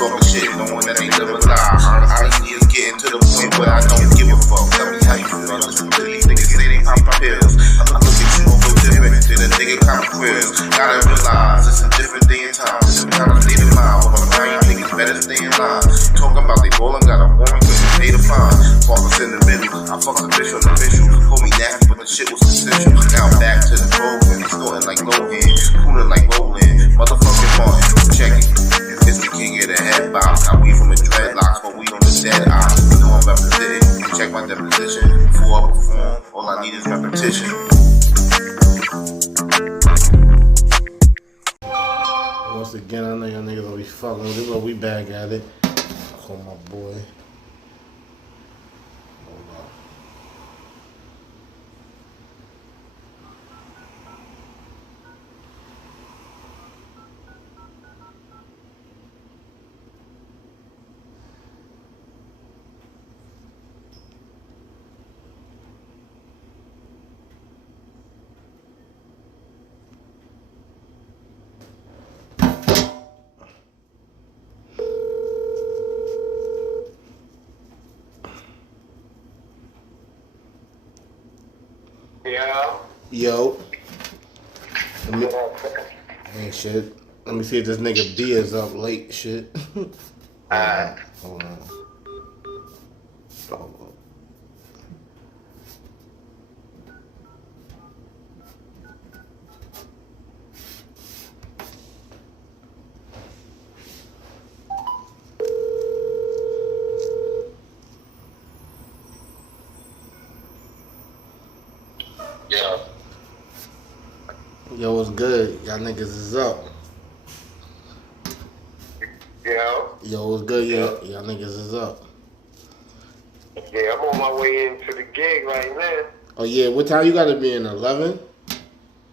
talking shit, knowing that they live a lie. Honestly, it's getting to the point where I don't give a fuck. Tell me how you feel, listen to these niggas say they poppin' pills. I look at you a little different than a nigga cop grills. Gotta realize it's a different day and time, different kind of state of mind. When I'm lying, niggas better stay in line. Talking about they ballin', got a warrant cause they pay the fine. Focus in the middle, I fucked the bitch on the visual. Call me nasty, but the shit was consensual. Now I'm back to the road when they snorting like Lohan, cooling like Roland, motherfucking Martin. Check it. If it's the king of the head box, I weed from the dreadlocks, but we on the dead eye. You know I'm representing. Check my deposition. Before I perform, all I need is repetition. Once again, I know y'all niggas gonna be fucking with it, but we back at it. Call my boy. Hold on. Yo. Ain't shit. Let me see if this nigga B is up late. Shit. Alright. Hold on. Hold on. Yo, what's good? Y'all niggas is up. Yo, what's good? Y'all niggas is up. Yeah, I'm on my way into the gig right now. Oh yeah, what time you gotta be in? 11?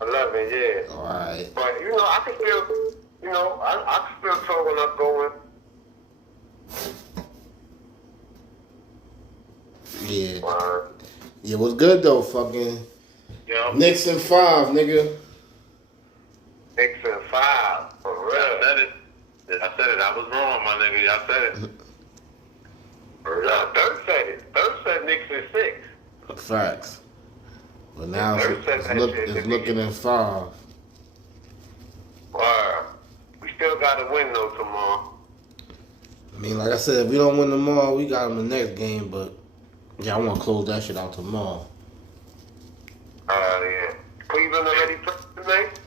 11, yeah. Alright. But I can still, I can still talk when I'm going. Yeah. Yeah, what's good though? Fucking Knicks in 5, nigga. Knicks in 5, for real. I said it. I was wrong, my nigga. I said it. No, Dirk said it. Dirk said Knicks in 6. Facts. But now it's looking in 5. Wow. We still got to win though tomorrow. I mean, like I said, if we don't win tomorrow, we got them the next game. But yeah, I want to close that shit out tomorrow. Yeah. Cleveland already played tonight?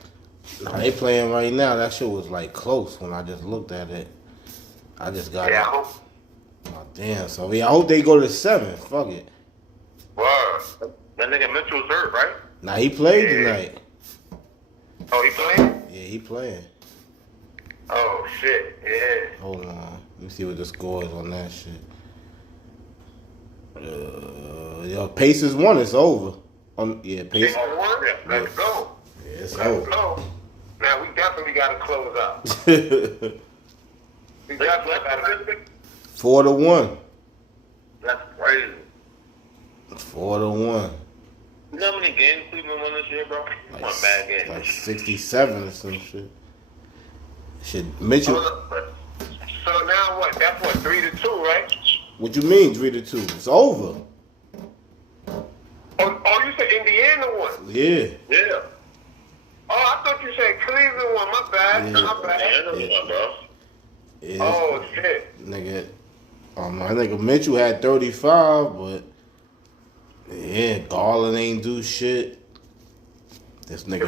Nah, they playing right now. That shit was like close when I just looked at it. I just got it. Oh, damn. So yeah, I hope they go to 7. Fuck it. Word. That nigga Mitchell's hurt, right? Nah, he played tonight. Oh, he playing? Yeah, he playing. Oh, shit. Yeah. Hold on. Let me see what the score is on that shit. Yo, Pacers won. It's over. Yeah, Pacers. Won? Yeah, let's go. Yeah, it's let's over. Go. Now, we definitely got to close out. We definitely got to 4-1. That's crazy. 4-1. You know how many games Cleveland won this year, bro? Like, One bad game. Like 67 or some shit. Shit, Mitchell. So now what? That's what, 3-2, right? What you mean 3-2? It's over. Oh, you said Indiana won? Yeah. Yeah. Oh, I thought you said Cleveland won. My bad. Yeah. My bad. Indiana won, bro. Yeah, oh, shit. Nigga. My nigga Mitchell had 35, but yeah, Garland ain't do shit. This nigga.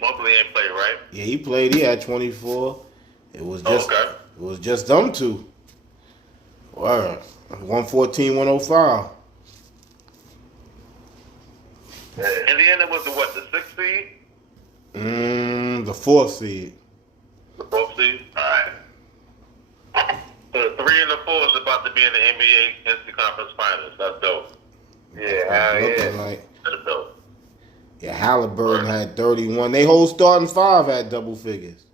Mobley ain't play, right? Yeah, he played. He had 24. It was just okay. It was just them two. Word. 114, 105. Indiana was the 6th seed? The 4th seed. The 4th seed? Alright. So the 3 and the 4 is about to be in the NBA Instant Conference Finals. That's dope. Yeah, like, that's dope. Yeah, Halliburton had 31. They whole starting 5 had double figures.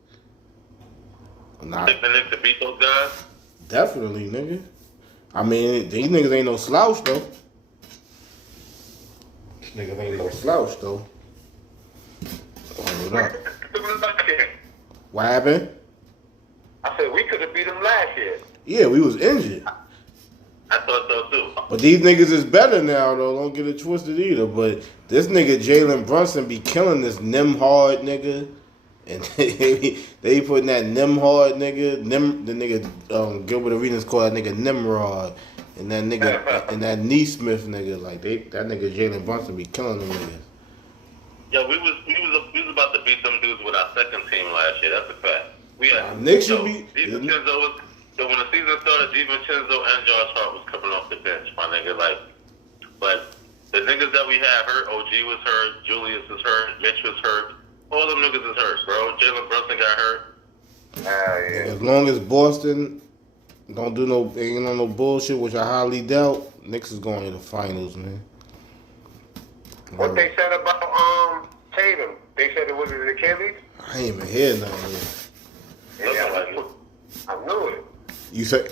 You think the Knicks to beat those guys? Definitely, nigga. I mean, these niggas ain't no slouch, though. These niggas ain't no slouch, though. Hold up. What happened? I said we could could have beat them last year. Yeah, we was injured. I thought so too. But these niggas is better now, though. Don't get it twisted either. But this nigga Jalen Brunson be killing this Nimhard nigga. And they putting that Nimhard nigga, the nigga Gilbert Arenas call that nigga Nimrod. And that nigga, and that Neesmith nigga, like that nigga Jalen Brunson be killing them niggas. Yeah, we was about to beat them dudes with our second team last year. That's a fact. We had Nick should be. DiVincenzo was, so when the season started, DiVincenzo and Josh Hart was coming off the bench, my nigga. Like, but the niggas that we had hurt, OG was hurt, Julius was hurt, Mitch was hurt. All them niggas is hurt, bro. Jalen Brunson got hurt. Yeah. As long as Boston don't do ain't on no bullshit, which I highly doubt, Knicks is going to the finals, man. What they said about Tatum? They said it was his Achilles. I ain't even hear nothing yet. Yeah, I knew it. You say?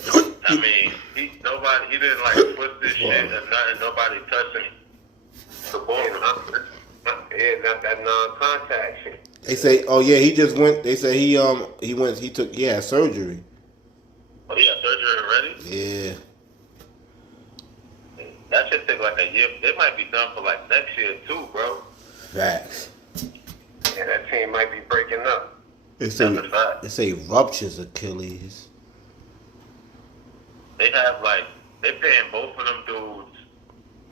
I mean, he didn't like twist this shit and nothing. Nobody touching the ball. Yeah, not that non-contact shit. They say, oh yeah, he just went. They say he had surgery. Oh, he had surgery already? Yeah. That should take like a year. It might be done for like next year too, bro. Facts. Yeah, that team might be breaking up. They say ruptures Achilles. They have they paying both of them dudes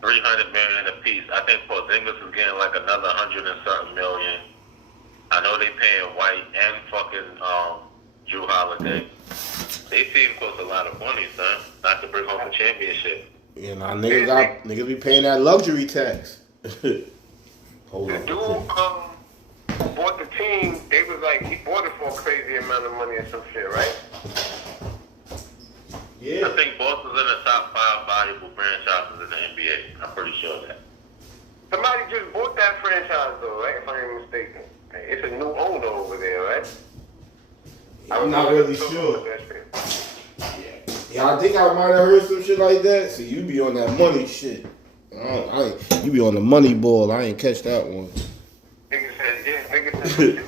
$300 million a piece. I think Porzingis is getting like another 100 and something million. I know they paying White and fucking Drew Holiday. They seem close a lot of money, son. Not to bring home a championship. You know, niggas be paying that luxury tax. Hold The on. dude who bought the team, they was like, he bought it for a crazy amount of money or some shit, right? Yeah. I think Boston's in the top 5 valuable franchises in the NBA. I'm pretty sure of that. Somebody just bought that franchise though, right? If I ain't mistaken. It's a new owner over there, right? I'm not really sure. Yeah, I think I might have heard some shit like that. See, you be on that money shit. You be on the money ball. I ain't catch that one. Niggas said, yeah, niggas said,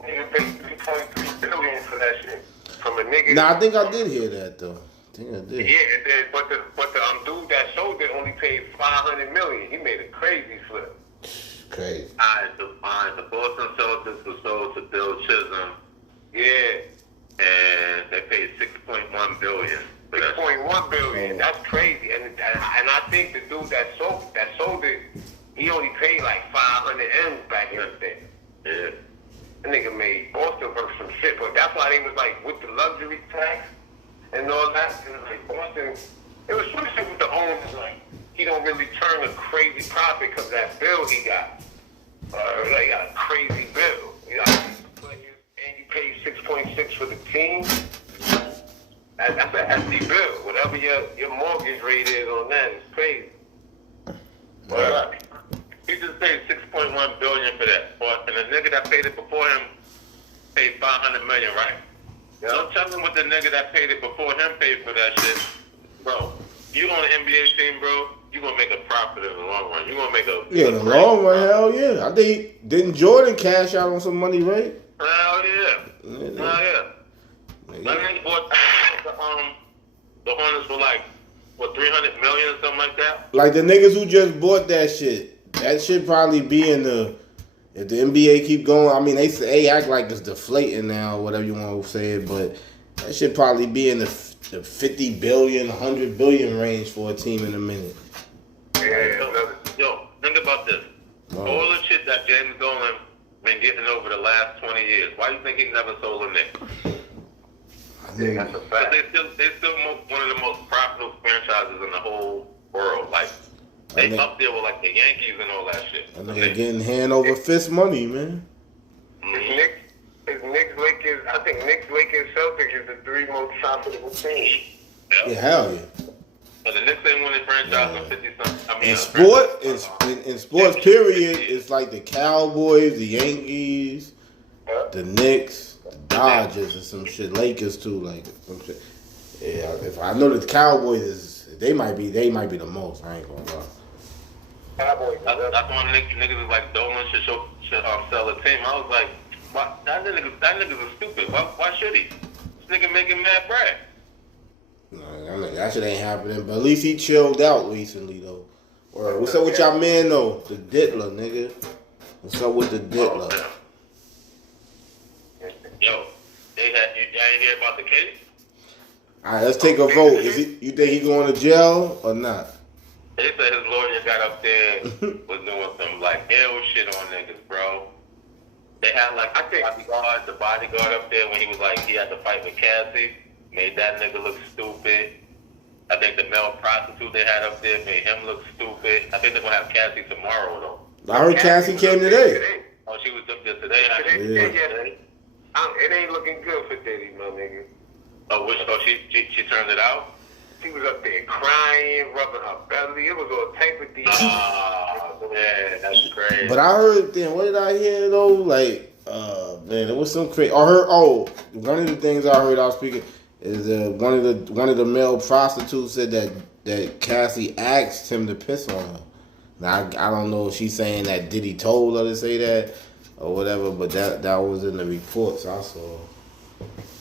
niggas paid $3.3 billion for that shit. From a nigga. Nah, I think I did hear that though. I think I did. Yeah, it did, but the dude that sold it only paid $500 million. He made a crazy flip. Crazy. The Boston Celtics was sold to Bill Chisholm. Yeah. And they paid $6.1 billion. $6.1 billion. That's crazy. And I think the dude that sold it, he only paid like 500 M's back in the day. Yeah. That nigga made Boston work some shit, but that's why they was like with the luxury tax and all that. It was like Boston. It was some shit with the owners. Like he don't really turn a crazy profit because that bill he got. They got a crazy bill. You know, and you pay 6.6 for the team. That's a hefty bill. Whatever your mortgage rate is on that is crazy. Right. He just paid $6.1 billion for that. And the nigga that paid it before him paid $500 million, right? Yep. So tell me what the nigga that paid it before him paid for that shit. Bro, you on the NBA team, bro, you gonna make a profit in the long run. You gonna make a in the long run, hell yeah. I think didn't Jordan cash out on some money, right? Hell yeah. Hell yeah. I think what the Hornets were like, what, $300 million or something like that? Like the niggas who just bought that shit. That should probably be in the. If the NBA keep going, I mean, they act like it's deflating now, whatever you want to say it, but that should probably be in the 50 billion, 100 billion range for a team in a minute. Yo, think about this. Oh. All the shit that James Dolan been getting over the last 20 years. Why do you think he never sold a Knicks? Yeah, that's a fact. They still one of the most profitable franchises in the whole world. Like. They up there with like the Yankees and all that shit. And they're getting hand over fist money, man. It's Knicks, Lakers. I think Knicks, Lakers, Celtics is the 3 most profitable teams. Yeah, hell yeah. But the Knicks ain't winning franchise in 50 something. I mean, in sports period, it's like the Cowboys, the Yankees, the Knicks, the Dodgers, and some shit. Lakers too, like some shit. Yeah, if I know the Cowboys they might be the most. I ain't gonna lie. That's why niggas is like Dolan should sell a team. I was like, why, that niggas are stupid. Why should he? This nigga making mad bread. No, that shit ain't happening. But at least he chilled out recently, though. Or what's up with y'all man, though? The diddler, nigga. What's up with the diddler? Yo, y'all ain't hear about the case? All right, let's take a vote. You think he going to jail or not? They said his lawyer got up there, was doing some like ill shit on niggas, bro. They had like the bodyguard up there when he was like, he had to fight with Cassie, made that nigga look stupid. I think the male prostitute they had up there made him look stupid. I think they're gonna have Cassie tomorrow though. I heard Cassie came today. Oh, she was up there today. It ain't looking good for Diddy, my nigga. Oh, she turned it out? She was up there crying, rubbing her belly. It was all type of deep. Oh, man, that's crazy. But I heard, then what did I hear though? Like, man, it was some crazy. One of the things I heard I was speaking is one of the male prostitutes said that Cassie asked him to piss on her. Now I don't know if she's saying that Diddy told her to say that or whatever, but that was in the reports I saw.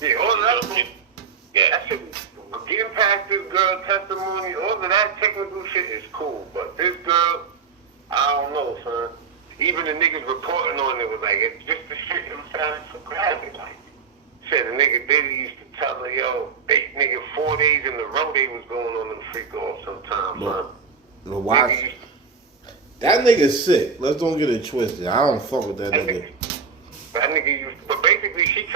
Yeah, all that. Yeah, that shit. Getting past this girl testimony, all of that technical shit is cool, but this girl, I don't know, son. Even the niggas reporting on it was like, it's just the shit that was sounding so graphic. Like, said the nigga Diddy used to tell her, yo, nigga 4 days in a row they was going on them freak off sometimes, son. But why? That nigga's sick. Let's don't get it twisted. I don't fuck with that nigga. That nigga used to, but basically she's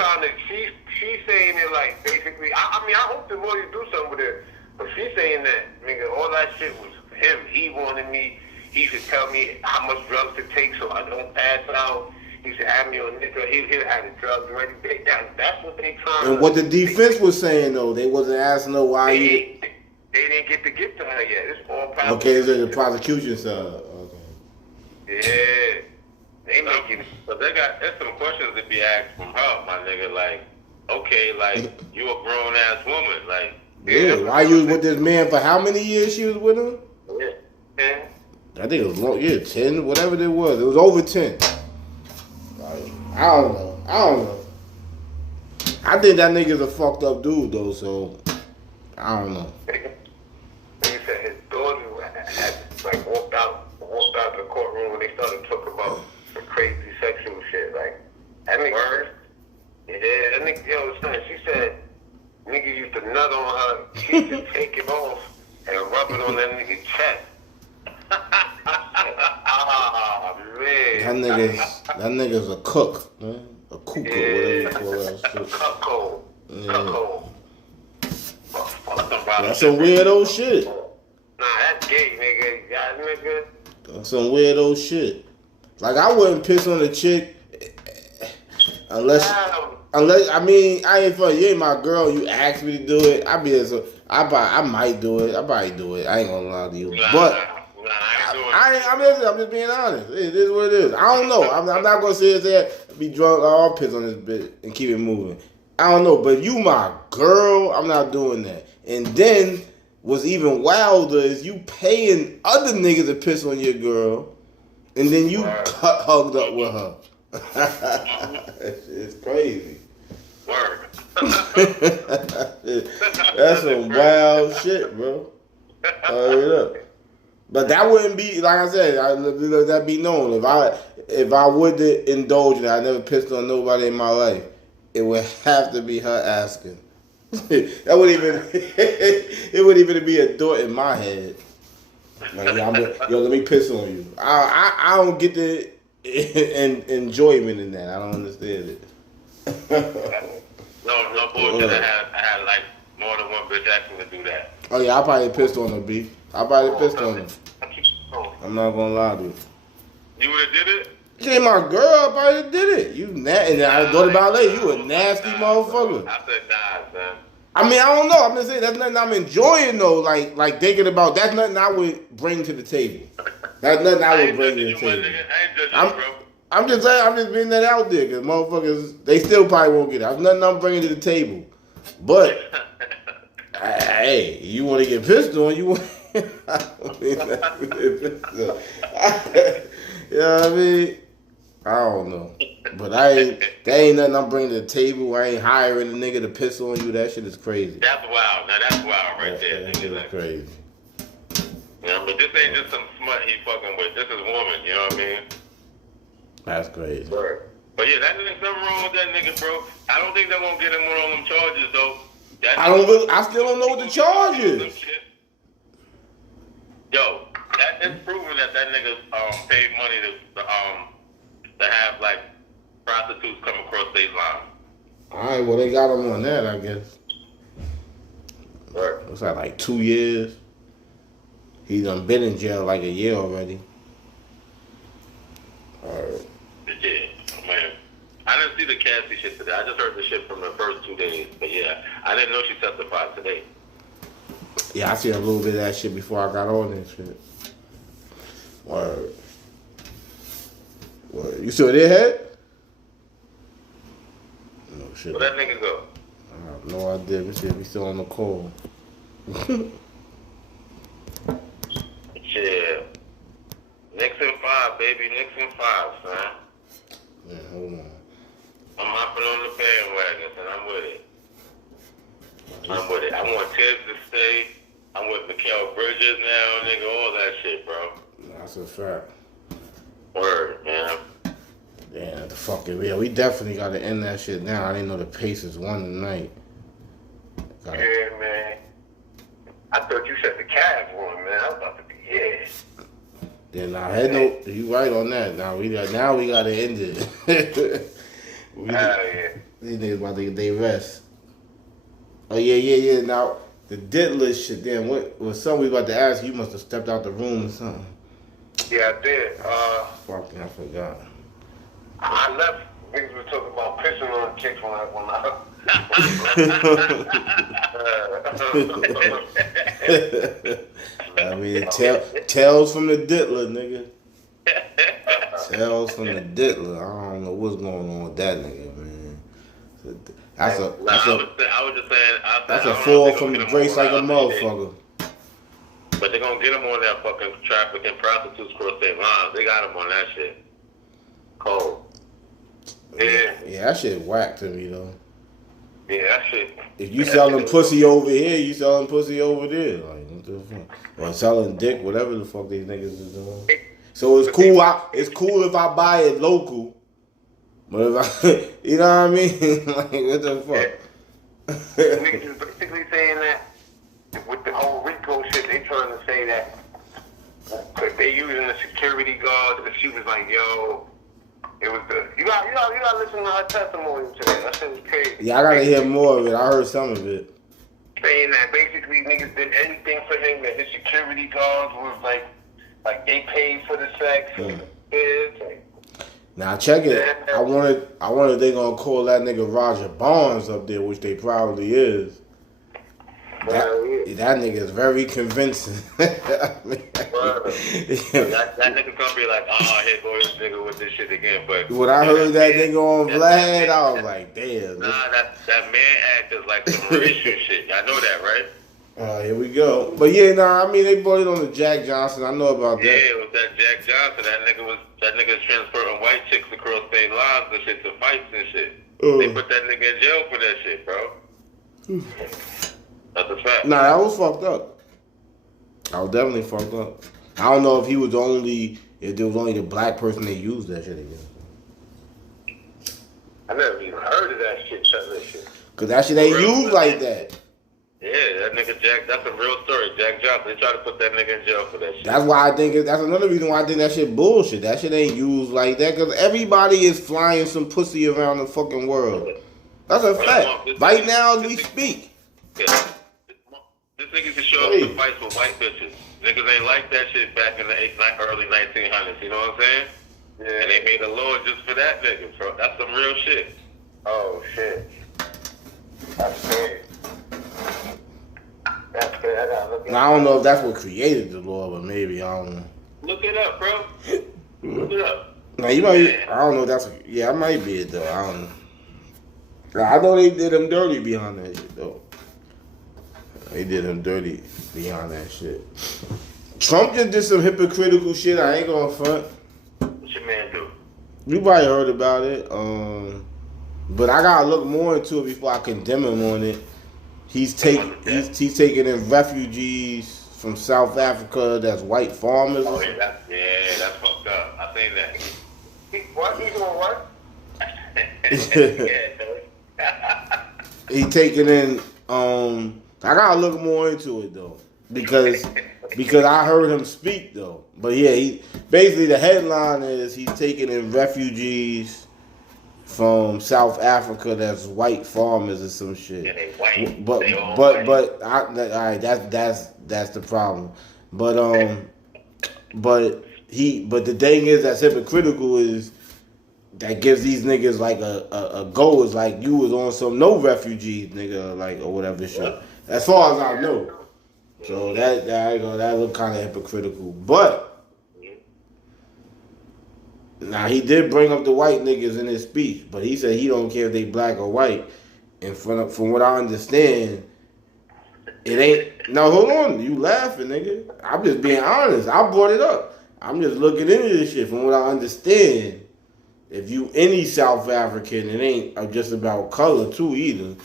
saying it like, basically, I mean, I hope the lawyers do something with it, but she's saying that, nigga, all that shit was him. He wanted me, he should tell me how much drugs to take so I don't pass out. He should have me on nigga, he'll have the drugs ready. That's what they trying to. And what the defense was saying, though, they wasn't asking her why they didn't get to her yet. It's all prosecution. Okay, it's the prosecution side. Okay. Yeah. They making it. But there's some questions to be asked from her, my nigga. Like, okay, like, you a grown ass woman, like. Yeah, why you was with this man for how many years she was with him? Yeah. 10. I think it was long, 10, whatever it was. It was over 10. Like, I don't know. I think that nigga's a fucked up dude though, so I don't know. Nigga said his daughter had like walked out the courtroom when they started talking about the crazy sexual shit. Like, that nigga, that nigga, yo, son, she said, nigga used to nut on her, she used to take it off and rub it on that nigga's chest. Ah, man. That nigga's a cook, man. A kuka, whatever you call that shit. Cuckold. Cuckold. That's some weirdo shit. Nah, that's gay, nigga. That nigga. That's some weirdo shit. Like, I wouldn't piss on a chick unless I mean, I ain't funny. You ain't my girl. You asked me to do it. I might do it. I probably do it. I ain't gonna lie to you, but. I'm just being honest. It is what it is. I don't know. I'm not gonna sit there, be drunk, I'll piss on this bitch and keep it moving. I don't know, but you my girl, I'm not doing that. And then what's even wilder is you paying other niggas to piss on your girl, and then you hugged up with her. It's crazy. Word. That's some wild shit, bro. Hurry up. But that wouldn't be, like I said, let that be known. If I would indulge in it, I never pissed on nobody in my life, it would have to be her asking. It wouldn't even be a thought in my head. Like, yo, let me piss on you. I don't get the enjoyment in that. I don't understand it. No bullshit. I had like more than one bitch asking to do that. Oh yeah, I probably pissed on her, B. I probably pissed on her. I'm not gonna lie to you. You would have did it? She ain't my girl, I probably did it. And I thought about it later. You a nasty motherfucker. I said nah, son. I mean, I don't know. I'm just saying that's nothing I'm enjoying though. Like thinking about that's nothing I would bring to the table. That's nothing I would bring to the table. I'm just saying. I'm just being that out there because motherfuckers they still probably won't get it. That's nothing I'm bringing to the table. But hey, you want to get pissed on? You want? You know what I mean? I don't know. But that ain't nothing I'm bringing to the table. I ain't hiring a nigga to piss on you. That shit is crazy. That's wild. Now that's wild right there. That shit is crazy. Yeah, but this ain't just some smut he fucking with. This is woman, you know what I mean? That's crazy. Right. But yeah, that nigga, something wrong with that nigga, bro. I don't think they're gonna get him on all them charges though. I still don't know what the charge is. Yo, it's proven that nigga paid money to have like prostitutes come across state lines. Alright, well they got him on that, I guess. Right. What's that, like 2 years? He done been in jail like a year already. Alright. Yeah, man. I didn't see the Cassie shit today. I just heard the shit from the first 2 days. But yeah, I didn't know she testified today. Yeah, I seen a little bit of that shit before I got on this shit. Word. Word. You still there, head? No shit. Where that nigga go? I have no idea. We still on the call. Yeah. Knicks in 5, baby. Knicks in 5, son. Yeah, hold on. I'm hopping on the bandwagon, and I'm with it. I'm with it. I want Tibbs to stay. I'm with Mikal Bridges now, nigga. All that shit, bro. That's a fact. Word, man. Damn, the fucking yeah. We definitely got to end that shit now. I didn't know the Pacers won tonight. Yeah, man. I thought you said the Cavs won, man. I was about to be Then I had no. You right on that. Now we got to end it. yeah. These niggas about to get their rest. Oh yeah. Now the diddler shit. Damn, what was something we about to ask? You must have stepped out the room or something. Yeah, I did. Fucking, I forgot. I left. Niggas were talking about pissing on chicks when I. I mean, tales from the diddler, nigga. Tales from the diddler. I don't know what's going on with that nigga, man. That's a fall from the grace like a motherfucker. But they're gonna get him on that fucking trafficking prostitutes cross state lines. They got him on that shit. Cold. Yeah, that shit whack to me though. Yeah, that shit. If you selling pussy over here, you selling pussy over there. Like, what the fuck? Or selling dick, whatever the fuck these niggas is doing. So it's cool. It's cool if I buy it local. But if I, you know what I mean? Like, what the fuck? Niggas is basically saying that with the whole RICO shit, they trying to say that they using the security guards, but she was like, yo, it was the you gotta listen to her testimony today. That shit was crazy. Yeah, I gotta hear more of it. I heard some of it. Saying that basically niggas did anything for him, that his security guards was like they paid for the sex. Now check it. I wonder if they gonna call that nigga Roger Barnes up there, which they probably is. That nigga is very convincing. That nigga gonna be like, oh, here go this nigga with this shit again. But when I heard that nigga on Vlad, I was like, damn. Nah, that man act is like some racial shit. Y'all know that, right? Here we go. But yeah, I mean they brought it on the Jack Johnson. I know about that. Yeah, with that Jack Johnson, that nigga was transferring white chicks across state lines and shit to fights and shit. They put that nigga in jail for that shit, bro. That's a fact. Nah, that was fucked up. I was definitely fucked up. I don't know if there was only the black person they used that shit against. I never even heard of that shit. Cause that shit ain't used like that. Yeah, that nigga Jack, that's a real story. Jack Johnson, they tried to put that nigga in jail for that shit. That's why I think that's another reason why I think that shit bullshit. That shit ain't used like that because everybody is flying some pussy around the fucking world. That's a fact. Right now as we speak. Yeah. This nigga can show up to fights with white bitches. Niggas ain't like that shit back in the early 1900s. You know what I'm saying? Yeah. And they made a law just for that nigga, bro. That's some real shit. Oh shit. That's crazy. That's crazy. I gotta look. Now, I don't know if that's what created the law, but maybe I don't know. Look it up, bro. Look it up. Now you might. I don't know. If that's I might be it though. I don't know. I know they did him dirty behind that shit though. They did him dirty behind that shit. Trump just did some hypocritical shit. I ain't gonna front. What your man do? You probably heard about it. But I gotta look more into it before I condemn him on it. He's taking in refugees from South Africa that's white farmers. Oh, that's fucked up. I seen that. What? He doing what? He taking in. I gotta look more into it though, because I heard him speak though. But yeah, he basically the headline is he's taking in refugees from South Africa that's white farmers or some shit. Yeah, they white. But all right, that's the problem. But the thing is that's hypocritical is that gives these niggas like a go is like you was on some no refugees nigga like or whatever shit. As far as I know. So that look kind of hypocritical. But now he did bring up the white niggas in his speech, but he said he don't care if they black or white. And from what I understand, it ain't. No, hold on, you laughing, nigga? I'm just being honest. I brought it up. I'm just looking into this shit. From what I understand, if you any South African, it ain't just about color too either.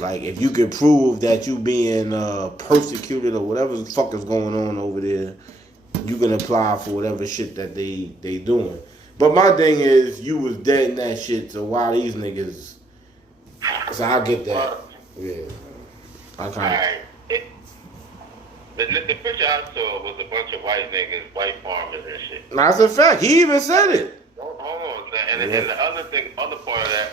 Like if you can prove that you being persecuted or whatever the fuck is going on over there, you can apply for whatever shit that they doing. But my thing is, you was dead in that shit, so why these niggas? So I get that. Yeah. I kind of. The picture I saw was a bunch of white niggas, white farmers and shit. That's a fact. He even said it. Hold on. And the other part of that,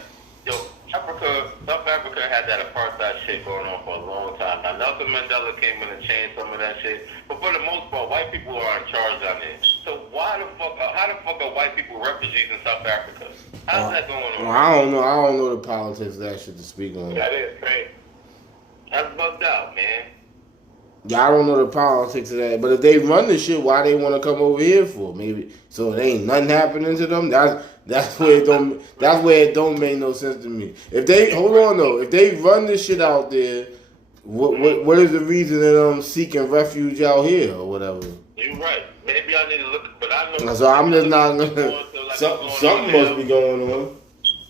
South Africa had that apartheid shit going on for a long time. Now Nelson Mandela came in and changed some of that shit, but for the most part, white people are in charge on it. So how the fuck are white people refugees in South Africa? How's that going on? Well, I don't know the politics of that shit to speak on. That is crazy. That's bugged out, man. Yeah, I don't know the politics of that, but if they run the shit, why they want to come over here for? Maybe so there ain't nothing happening to them. That's where it don't make no sense to me. If they if they run this shit out there, what is the reason of them seeking refuge out here or whatever? You're right. Maybe I need to look, but I know. So I'm just not gonna. Something must be going on.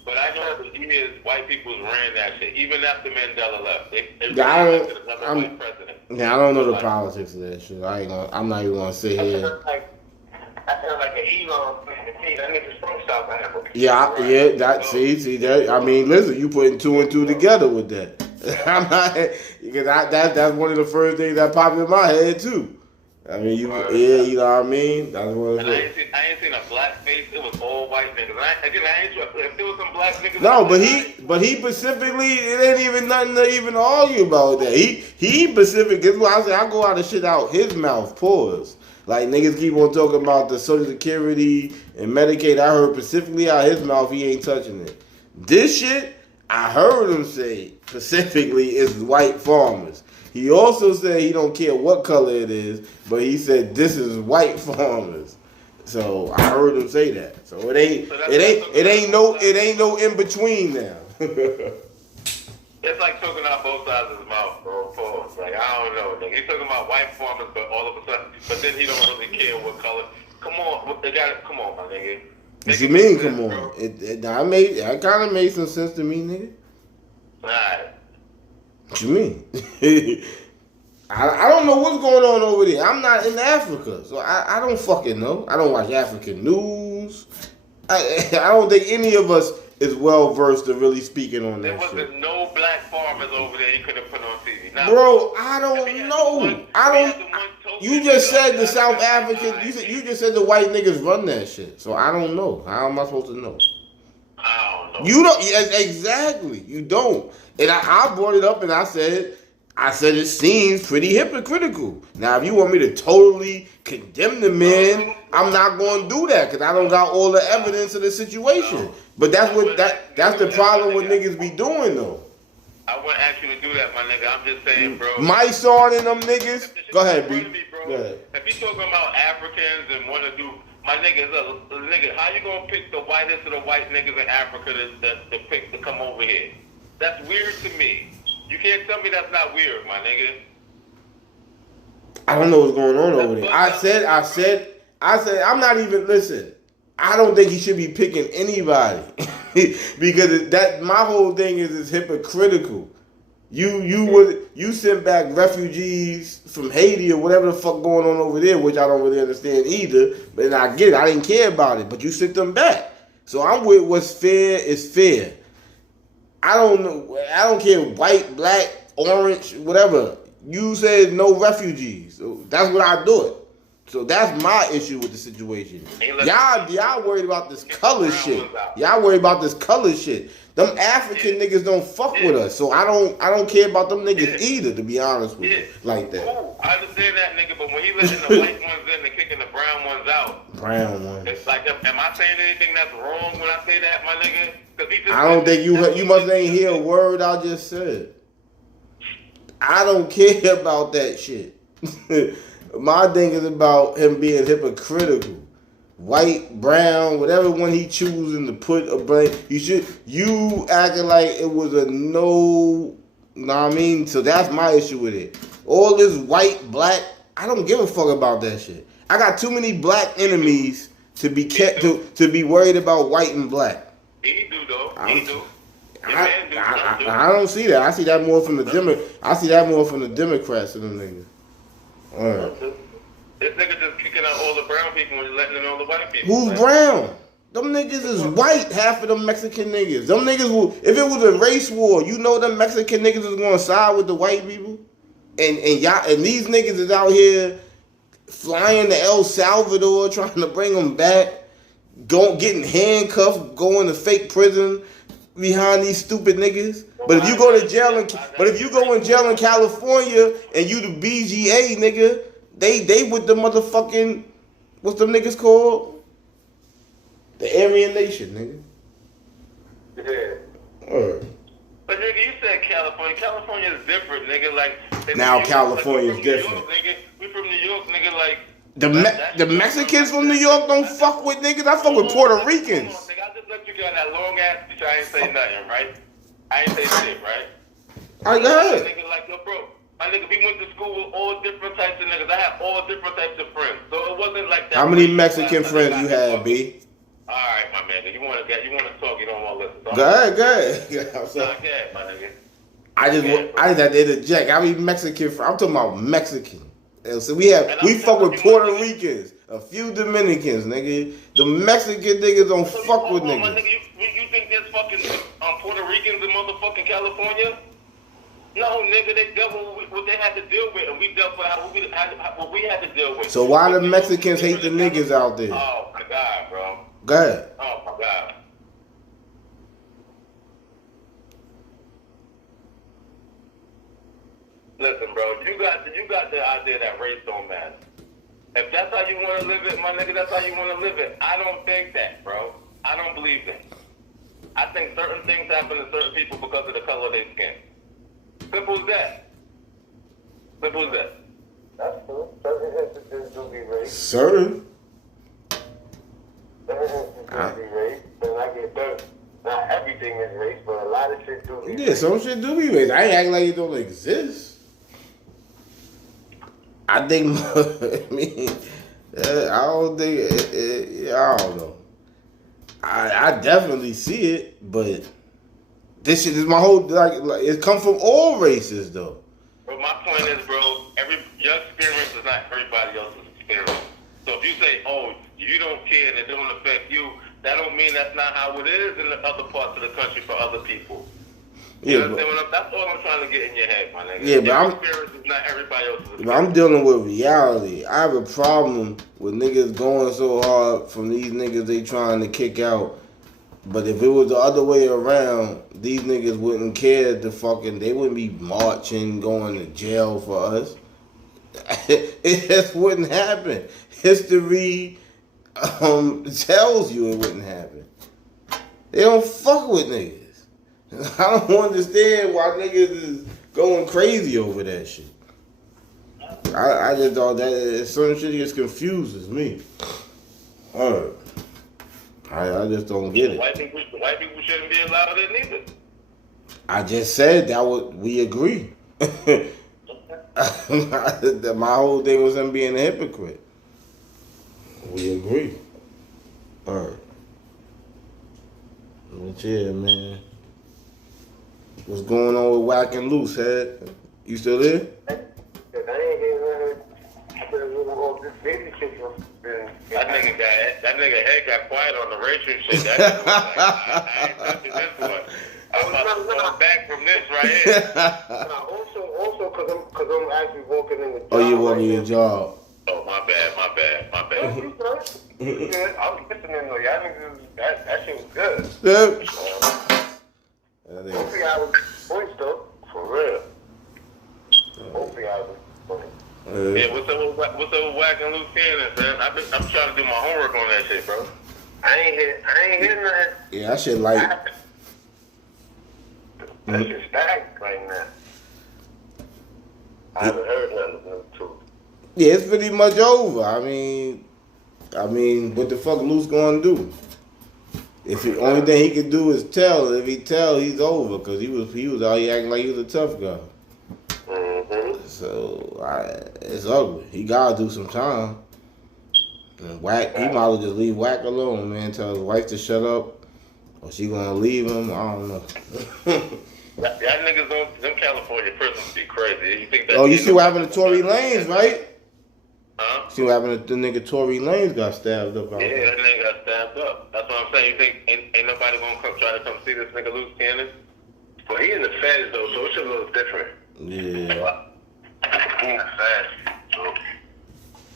But I know for years white people ran that shit. Even after Mandela left, they white president. Yeah, I don't know the politics of that shit. I'm not even gonna sit here. I feel like an Elon playing the team. That nigga's from South Africa. Yeah. See that. I mean, listen, you putting two and two together with that. I'm not because that's one of the first things that popped in my head too. I mean, you know what I mean? That's what it is. I ain't seen a black face. It was all white niggas. I ain't sure if there was some black niggas. No, but he specifically, it ain't even nothing to even argue about that. He specific. That's why I say I go out of shit out his mouth. Pause. Like niggas keep on talking about the Social Security and Medicaid. I heard specifically out his mouth he ain't touching it. This shit, I heard him say specifically is white farmers. He also said he don't care what color it is, but he said this is white farmers. So I heard him say that. So it ain't no in between now. It's like talking out both sides of his mouth, bro. Pause. Like I don't know. Like, he's talking about white farmers, but all of a sudden, but then he don't really care what color. Come on, come on, my nigga. What you mean? Come on. That kind of made some sense to me, nigga. Alright. What you mean? I don't know what's going on over there. I'm not in Africa, so I don't fucking know. I don't watch African news. I don't think any of us is well versed to really speaking on that shit. There wasn't no black farmers over there he could have put on TV. Bro, I don't know. You just said the South African. You just said the white niggas run that shit. So I don't know. How am I supposed to know? I don't know. You don't. Exactly. You don't. And I brought it up and I said it seems pretty hypocritical. Now, if you want me to totally condemn the men, I'm not going to do that because I don't got all the evidence of the situation. But that's the problem with niggas be doing though. I wouldn't ask you to do that, my nigga. I'm just saying, bro. My son and them niggas. Go ahead, B. Go ahead. If you talking about Africans and want to do, my nigga, nigga, how you gonna pick the whitest of the white niggas in Africa to pick to come over here? That's weird to me. You can't tell me that's not weird, my nigga. I don't know what's going on over there. I said, I'm not even, listen, I don't think he should be picking anybody because my whole thing is it's hypocritical. You sent back refugees from Haiti or whatever the fuck going on over there, which I don't really understand either. But I get it. I didn't care about it, but you sent them back. So I'm with what's fair is fair. I don't know. I don't care white, black, orange, whatever. You said no refugees. So that's what I do it. So that's my issue with the situation. Y'all worried about this color shit. Y'all worried about this color shit. Them African niggas don't fuck with us. So I don't care about them niggas either, to be honest with you. Like that. Cool. I understand that, nigga, but when he letting the white ones in and kicking the brown ones out. Brown ones. It's like, am I saying anything that's wrong when I say that, my nigga? I don't think you must ain't hear a word I just said. I don't care about that shit. My thing is about him being hypocritical. White, brown, whatever one he choosing to put a blame. You acting like it was a no, know what I mean? So that's my issue with it. All this white, black, I don't give a fuck about that shit. I got too many black enemies to be to be worried about white and black. He do though. He do. I don't see that. I see that more from the Democrats than them niggas. All right. This nigga just kicking out all the brown people and letting in all the white people. Who's brown? Them niggas is white, half of them Mexican niggas. Them niggas if it was a race war, you know them Mexican niggas is gonna side with the white people? And these niggas is out here flying to El Salvador trying to bring them back, getting handcuffed, going to fake prison behind these stupid niggas. But if you go to jail in California and you the BGA nigga, they with the motherfucking, what's them niggas called? The Aryan Nation, nigga. Yeah. Alright. But nigga, you said California. California is different, nigga. Like now California is different. York, nigga. We from New York, nigga. Like the Mexicans from New York don't fuck with niggas. I fuck with Puerto Ricans. Nigga, I just let you get that long ass speech. I ain't say nothing, right? I ain't say shit, right? Alright, go ahead. Nigga, like yo, bro. My nigga, we went to school with all different types of niggas. I have all different types of friends, so it wasn't like that. How many Mexican friends you had, B? All right, my man. You want to talk? You don't want to listen. So go ahead. I'm sorry. Go ahead, my nigga. I just had to interject. I mean Mexican. I'm talking about Mexican. So we fuck with Puerto Ricans, a few Dominicans, nigga. The Mexican niggas don't fuck with niggas. My nigga, you think there's fucking Puerto Ricans in motherfucking California? No, nigga, they dealt with what they had to deal with, and we dealt with what we had to deal with. So why the Mexicans hate the niggas out there? Oh my God, bro. Go ahead. Oh my God. Listen, bro, you got the idea that race don't matter. If that's how you want to live it, my nigga, that's how you want to live it. I don't think that, bro. I don't believe that. I think certain things happen to certain people because of the color of their skin. Simple as that. Simple as that. That's true. Certain instances do be race. Certain. Certain instances be race. And I get that. Not everything is race, but a lot of shit do be race. Yeah, some shit do be race. I ain't acting like it don't exist. I think, I mean, I don't think, I don't know. I definitely see it, but this shit is my whole, like it come from all races, though. But my point is, bro, your experience is not everybody else's experience. So if you say, oh, you don't care and it don't affect you, that don't mean that's not how it is in the other parts of the country for other people. You know what I'm saying? That's all I'm trying to get in your head, my nigga. Yeah, but your experience is not everybody else's experience. But I'm dealing with reality. I have a problem with niggas going so hard from these niggas they trying to kick out. But if it was the other way around, these niggas wouldn't care they wouldn't be marching, going to jail for us. It just wouldn't happen. History tells you it wouldn't happen. They don't fuck with niggas. I don't understand why niggas is going crazy over that shit. I just thought that certain shit just confuses me. Alright. I just don't get it. White people shouldn't be allowed in either. I just said we agree. My whole thing was him being a hypocrite. We agree. Alright. But yeah, man. What's going on with Whack and Loose, head? You still there? I ain't hearing nothing. This baby shit was That nigga head got quiet on the racial shit. That nigga was like, I ain't touching this one. I'm about to fall back from this right here. Also, cause I'm actually walking in the job. Oh, you walking your job. Oh, my bad. You good? I was listening though. Y'all niggas, that shit was good. Yep. Hopefully I was voiced though, for real. Hopefully I was voiced. Yeah, what's up with Whack and Loose Cannons, man? I'm trying to do my homework on that shit, bro. I ain't hear nothing. Yeah, that shit like. That shit's back right now. I haven't heard nothing too. Yeah, it's pretty much over. I mean, what the fuck Loose gonna do? If the only thing he can do is tell. If he tell, he's over. Cause he was out here acting like he was a tough guy. Mm-hmm. So it's ugly. He gotta do some time. And Whack, he might as well just leave Whack alone, man. Tell his wife to shut up, or she gonna leave him. I don't know. Y'all niggas, them California prisons be crazy. You think that? Oh, you see what happened to Tory Lanez, right? Huh? See what happened to the nigga Tory Lanez got stabbed up out Yeah, there. that nigga got stabbed up. That's what I'm saying. You think ain't nobody gonna try to come see this nigga Loose Cannon? Well, he in the feds though, so it's a little different. Yeah. He in the feds, so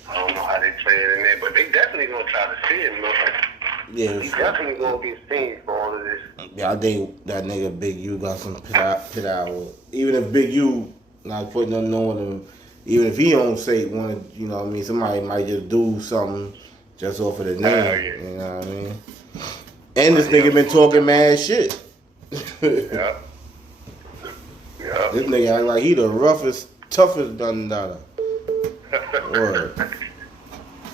I don't know how they play it in there, but they definitely gonna try to see him, though. Yeah. He definitely gonna get seen for all of this. Yeah, I think that nigga Big U got some pit out. Even if Big U not putting them on him, even if he don't say want to, you know what I mean, somebody might just do something just off of the name. Yeah. You know what I mean? And this nigga been talking mad shit. Yeah. Yeah. This nigga act like he the roughest, toughest dundada. Word.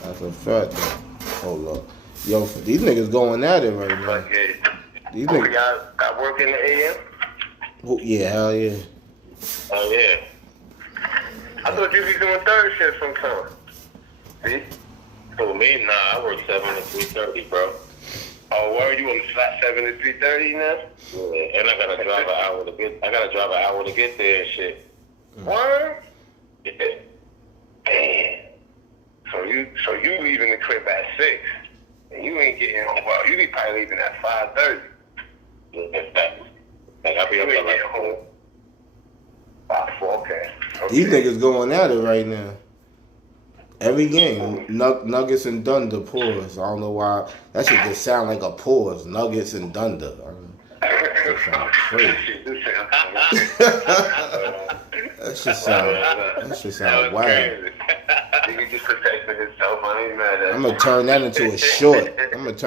That's a fact. Hold up. Yo, these niggas going at it right now. But yeah. These Oh, niggas. y'all got work in the AM? Yeah, hell yeah. Oh yeah. I thought you was doing third shift sometime. See? For me, nah, I work 7 to 3:30, bro. Oh, where you on the flat 7 to 3:30 now? Yeah, and I gotta drive an hour to get there and shit. Word? Yeah. Damn. So you leaving the crib at 6, and you ain't getting home. Well, you be probably leaving at 5:30. If that, like I'll be You up ain't till getting like home. 5-4, okay. These niggas going at it right now. Every game, Nuggets and Thunder pause. I don't know why. That shit just sound like a pause. Nuggets and Thunder. That sound crazy. That shit sound wild. Nigga just protecting himself. I ain't mad at I'm gonna turn that into a short. Nuggets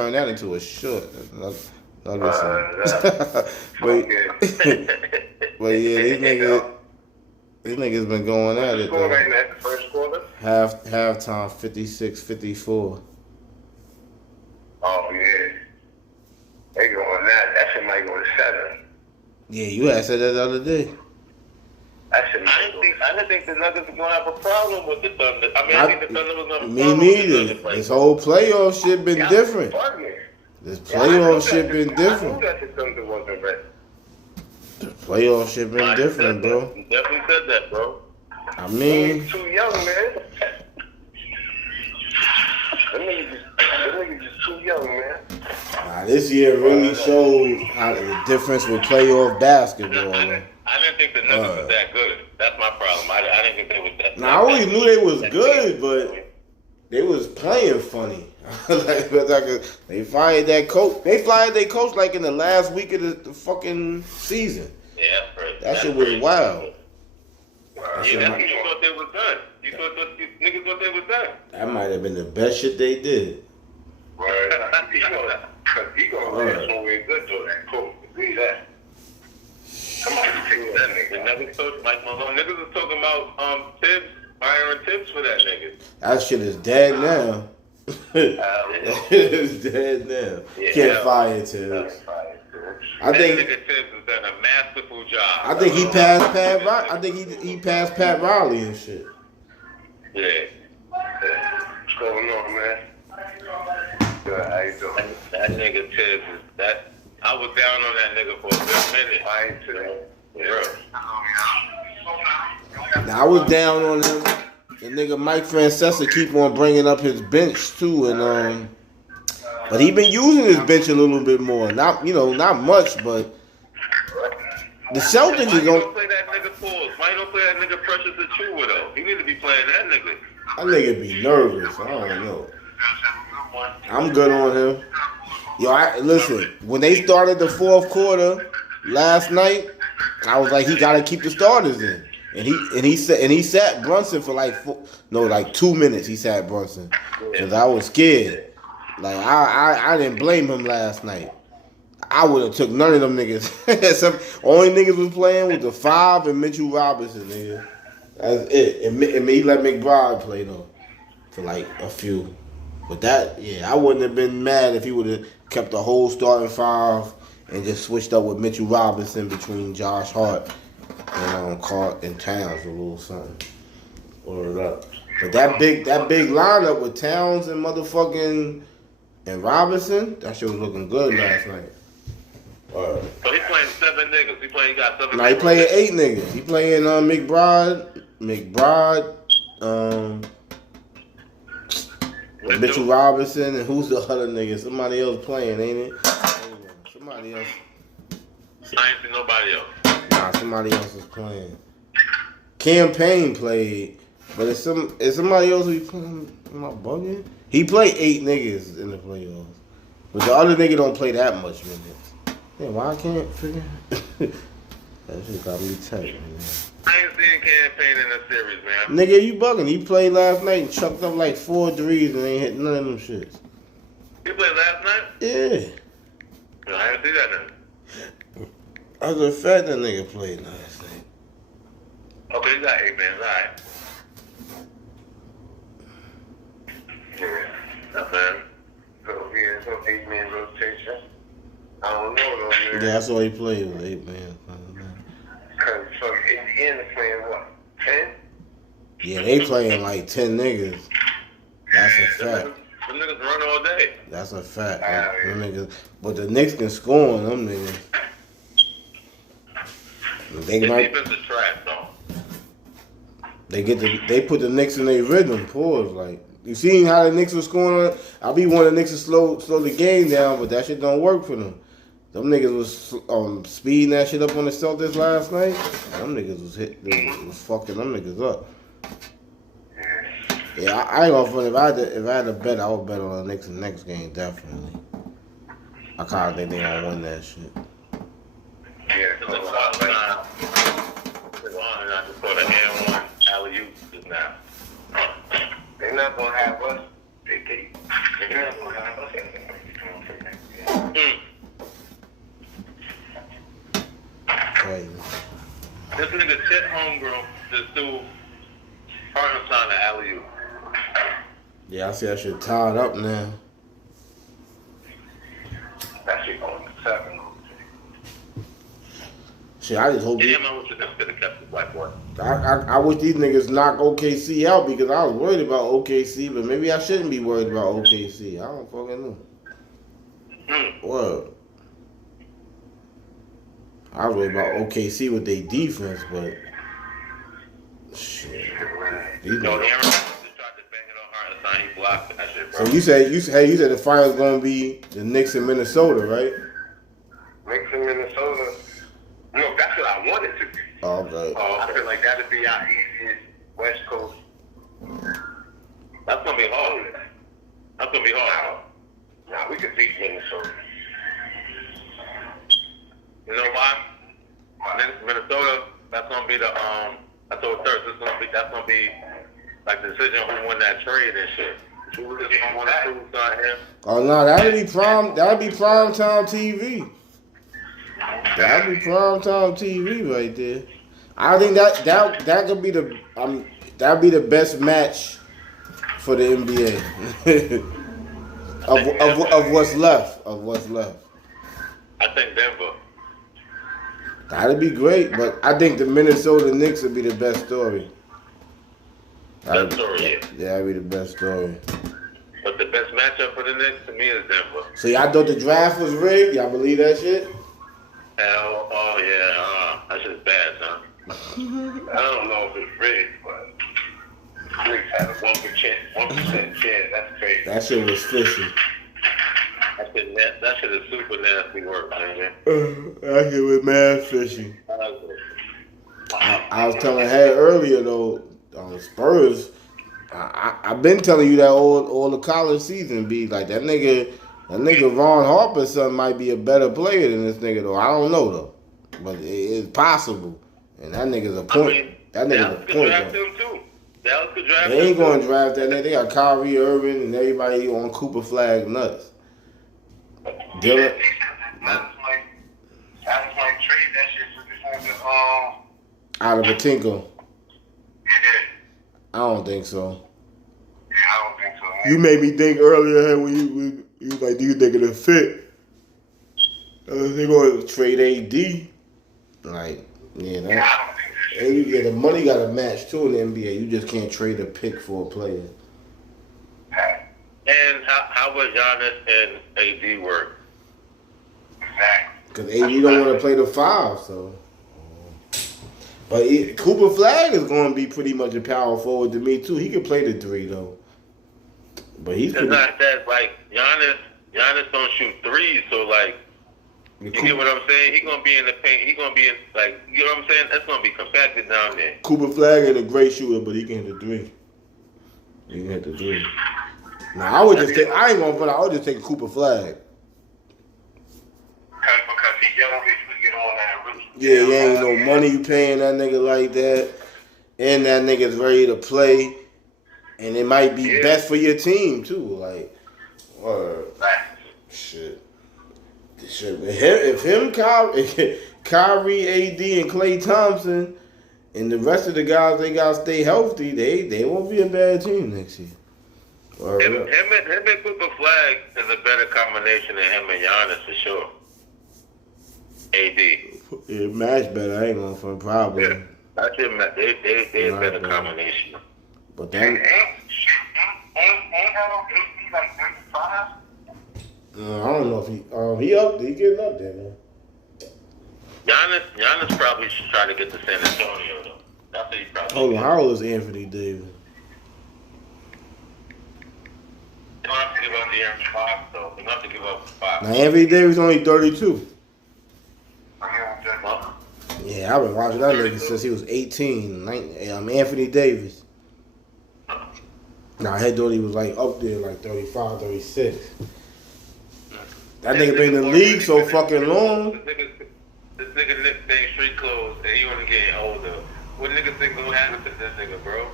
but yeah, these niggas been going at it Score though. right now, the first quarter. Halftime 56-54. Oh yeah, they going that. That shit might go to 7. Yeah, you had said that the other day. That shit I might go. didn't think the Nuggets were gonna have a problem with the Thunder. I mean, I think the Thunder was gonna have a Me problem neither. with the Thunder. This whole playoff shit been Y'all different. bugging. This I playoff knew shit that been I different. knew that the Thunder wasn't ready. Playoff shit been different, bro. You definitely said that, bro. I mean, He's too young, man. Them niggas just too young, man. this year really showed how the difference with playoff basketball. Man. I didn't think the Nuggets was that good. That's my problem. I didn't think they was that. Now I always knew they was good, but they was playing funny. They fired that coach. They fired their coach like in the last week of the fucking season. Yeah, right. That shit was wild. Yeah, you thought they was done. You thought niggas thought they was done. That might have been the best shit they did. Right. He gonna last somewhere good though, that coach. Agree that. Somebody take that nigga. The Nuggets coach Mike Malone. Niggas was talking about Tibbs, firing Tibbs for that nigga. That shit is dead now. It's dead now. Yeah. Can't fire Tibbs. I That think nigga Tibbs has done a masterful job. I think he passed Pat Riley. I think he passed Pat Riley and shit. Yeah. What's going on, man? Good, how you doing? That nigga Tibbs is that. I was down on that nigga for a good minute. I ain't today. Yeah. Now I was down on him. The nigga Mike Francesa keep on bringing up his bench too, and but he been using his bench a little bit more. Not not much, but the Celtics Why is you on. don't play that nigga Pools? Why you don't play that nigga Precious Achua though? He need to be playing that nigga. That nigga be nervous. I don't know. I'm good on him. Yo, listen. When they started the fourth quarter last night, I was like, he gotta keep the starters in, and he sat Brunson for like 2 minutes. He sat Brunson because I was scared. Like I didn't blame him last night. I would have took none of them niggas. Only niggas was playing with the 5 and Mitchell Robinson, nigga. That's it. And he let McBride play though for like a few. But that, yeah, I wouldn't have been mad if he would have kept the whole starting 5 and just switched up with Mitchell Robinson between Josh Hart and Cart and Towns, a little something. Ordered up. But that big lineup with Towns and motherfucking and Robinson, that shit was looking good last night. So he playing 7 niggas. He got 7 Nah, he playing 8 niggas. He playing McBride, Mitchell Robinson, and who's the other nigga? Somebody else playing, ain't it? Somebody else. I ain't seen nobody else. Nah, somebody else is playing. Campaign played, but it's somebody else who playing. Am I bugging? He played 8 niggas in the playoffs, but the other nigga don't play that much minutes. Yeah, why I can't figure? That shit got me tight, man. I ain't seen Campaign in the series, man. Nigga, you bugging. He played last night and chucked up like 4 threes and ain't hit none of them shits. He played last night? Yeah. No, I didn't see that then. I was a fact that nigga played last night. Okay, you got 8 man, alright. Yeah. That's man. So, yeah, so 8-man rotation. I don't know though, man. Yeah, that's all he played with 8 man. Cause so Indiana playing what? 10? Yeah, they playing like 10 niggas. That's a fact. Them niggas run all day. That's a fact. Them niggas, but the Knicks can score on them niggas. They The might. defense is trash, though. They put the Knicks in their rhythm. Pause. Like you seen how the Knicks was scoring. I be wanting the Knicks to slow the game down, but that shit don't work for them. Them niggas was speeding that shit up on the Celtics last night. Them niggas was fucking them niggas up. Yeah, I ain't gonna front. If I had to bet, I would bet on the Knicks in the next game, definitely. I kind of think they gonna win that shit. Yeah, It's a lot of time. I just saw the hand one alley-oop just now. they're not gonna have us. They're not gonna have us. Crazy. This nigga Chet Holmgren just threw Hartenstein the alley-oop. Yeah, I see that shit tied up now. That shit going to 7. Shit, I just hope. Damn, I wish the Knicks could have kept the black boy. I wish these niggas knock OKC out because I was worried about OKC, but maybe I shouldn't be worried about OKC. I don't fucking know. What? I was worried about OKC with their defense, but shit. These No, niggas. Aaron just tried to bang it on Hartenstein. He blocked that shit, bro. So you said the finals gonna be the Knicks in Minnesota, right? Knicks in Minnesota. No, that's what I wanted to be. Oh, okay. I feel like that'd be our easiest West Coast. That's gonna be hard. That's gonna be hard. Nah, we could beat Minnesota. You know why? Minnesota. That's gonna be the I told Thirst. That's gonna be like the decision who won that trade and shit. Who just gonna want to prove something him? Oh no, that'd be prime time TV. That'd be prime time TV right there. I think that could be that'd be the best match for the NBA of what's left. I think Denver. That'd be great, but I think the Minnesota Knicks would be the best story. Best story, yeah. Yeah, that'd be the best story. But the best matchup for the Knicks to me is Denver. So y'all thought the draft was rigged? Y'all believe that shit? Hell, oh yeah, that's just bad, son. I don't know if it's rigged, but Knicks had a 1% chance. That's crazy. That shit was fishy. That shit is super nasty work, man. That shit was mad fishy. I was telling her earlier though, Spurs. I've been telling you that all the college season be like that nigga Ron Harper son might be a better player than this nigga though. I don't know though, but it's possible. And that nigga's a point. That nigga's a point. Draft him too. Dallas could draft him. They ain't going to draft that nigga. They got Kyrie Irving and everybody on Cooper Flag nuts. Dylan. Dallas might trade that shit before the Out of Batinko. Yeah. I don't think so. Yeah, I don't think so. You made me think earlier hey, when you was like, do you think it'll fit? They going to trade AD. Like, yeah, that. Yeah, I don't think so. And the money got to match too in the NBA. You just can't trade a pick for a player. And how would Giannis and AD work? Exactly. Because AD don't want to play the 5, so. But Cooper Flag is going to be pretty much a power forward to me too. He can play the 3 though. But he's It's not that like Giannis don't shoot threes, so like you get what I'm saying? He gonna be in the paint. He gonna be in like you know what I'm saying? That's gonna be compacted down there. Cooper Flag ain't a great shooter, but he can hit the 3. He can hit the 3. Now I would just take. I ain't gonna put. I would just take Cooper Flag. Because he young, he get on that rookie. Yeah, you ain't no money you paying that nigga like that, and that nigga's ready to play, and it might be best for your team too. Like, shit. If him, Kyrie, AD, and Klay Thompson, and the rest of the guys, they gotta stay healthy. They won't be a bad team next year. Him and Cooper Flag is a better combination than him and Giannis for sure. AD. It match better. I ain't gonna front probably. Yeah. That's it. They a better combination. But Ain't then that on AD like 35? I don't know if he up there. He getting up there, man. Giannis probably should try to get to San Antonio though. That's what he probably. Hold on, how old is Anthony Davis? You don't have to give up the Aaron 5 though. You don't have to give up 5. Now Anthony Davis only 32. Huh? Yeah, I've been watching that nigga since he was 18. Anthony Davis. Now I had thought he was like up there, like 35, 36. That nigga been in the league so fucking long. This nigga named Street Clothes and he only getting older. What niggas think gonna happen to this nigga, bro?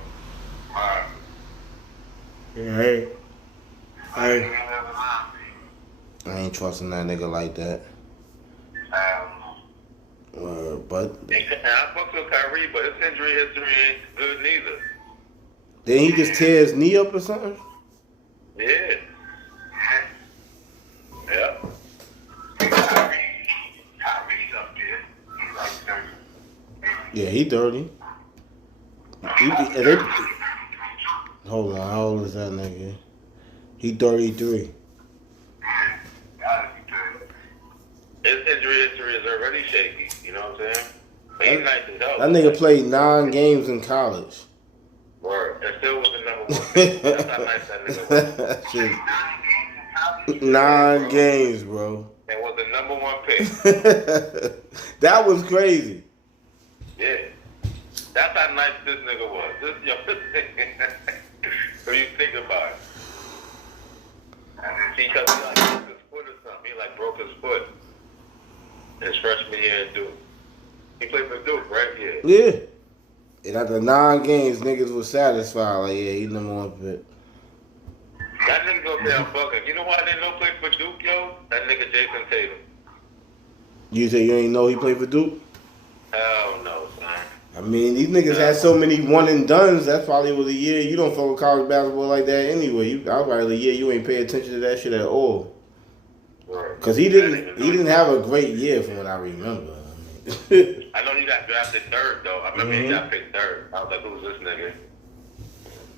Yeah, hey. I ain't trusting that nigga like that. But I fuck with Kyrie, but his injury history ain't good neither. then he just tear his knee up or something? Yeah. Yeah. Kyrie's up there. He's like 30. Yeah, he 30. Hold on, how old is that nigga? He 33. His injury history is already shaky, you know what I'm saying? But he's nice as hell. That nigga played 9 games in college. Word. And still was the number 1 pick. That's how nice that nigga was. Shit. 9 games, bro. And was the number 1 pick. That was crazy. Yeah. That's how nice this nigga was. So you think about it. Because he like broke his foot or something. He like broke his foot his freshman year in Duke. He played for Duke, right? Yeah. Yeah. And after 9 games, niggas was satisfied. Like, yeah, he number 1 pick. That nigga gonna say I'm fucking. You know why they don't play for Duke, yo? That nigga Jason Tatum. You say you ain't know he played for Duke? Hell no, son. I mean, these niggas had so many one and dones. That probably was a year you don't fuck with college basketball like that anyway. I was probably a year you ain't pay attention to that shit at all. Cause he didn't have a great year from what I remember. I know he got drafted 3rd though. I remember he got picked 3rd. I was like, who's this nigga?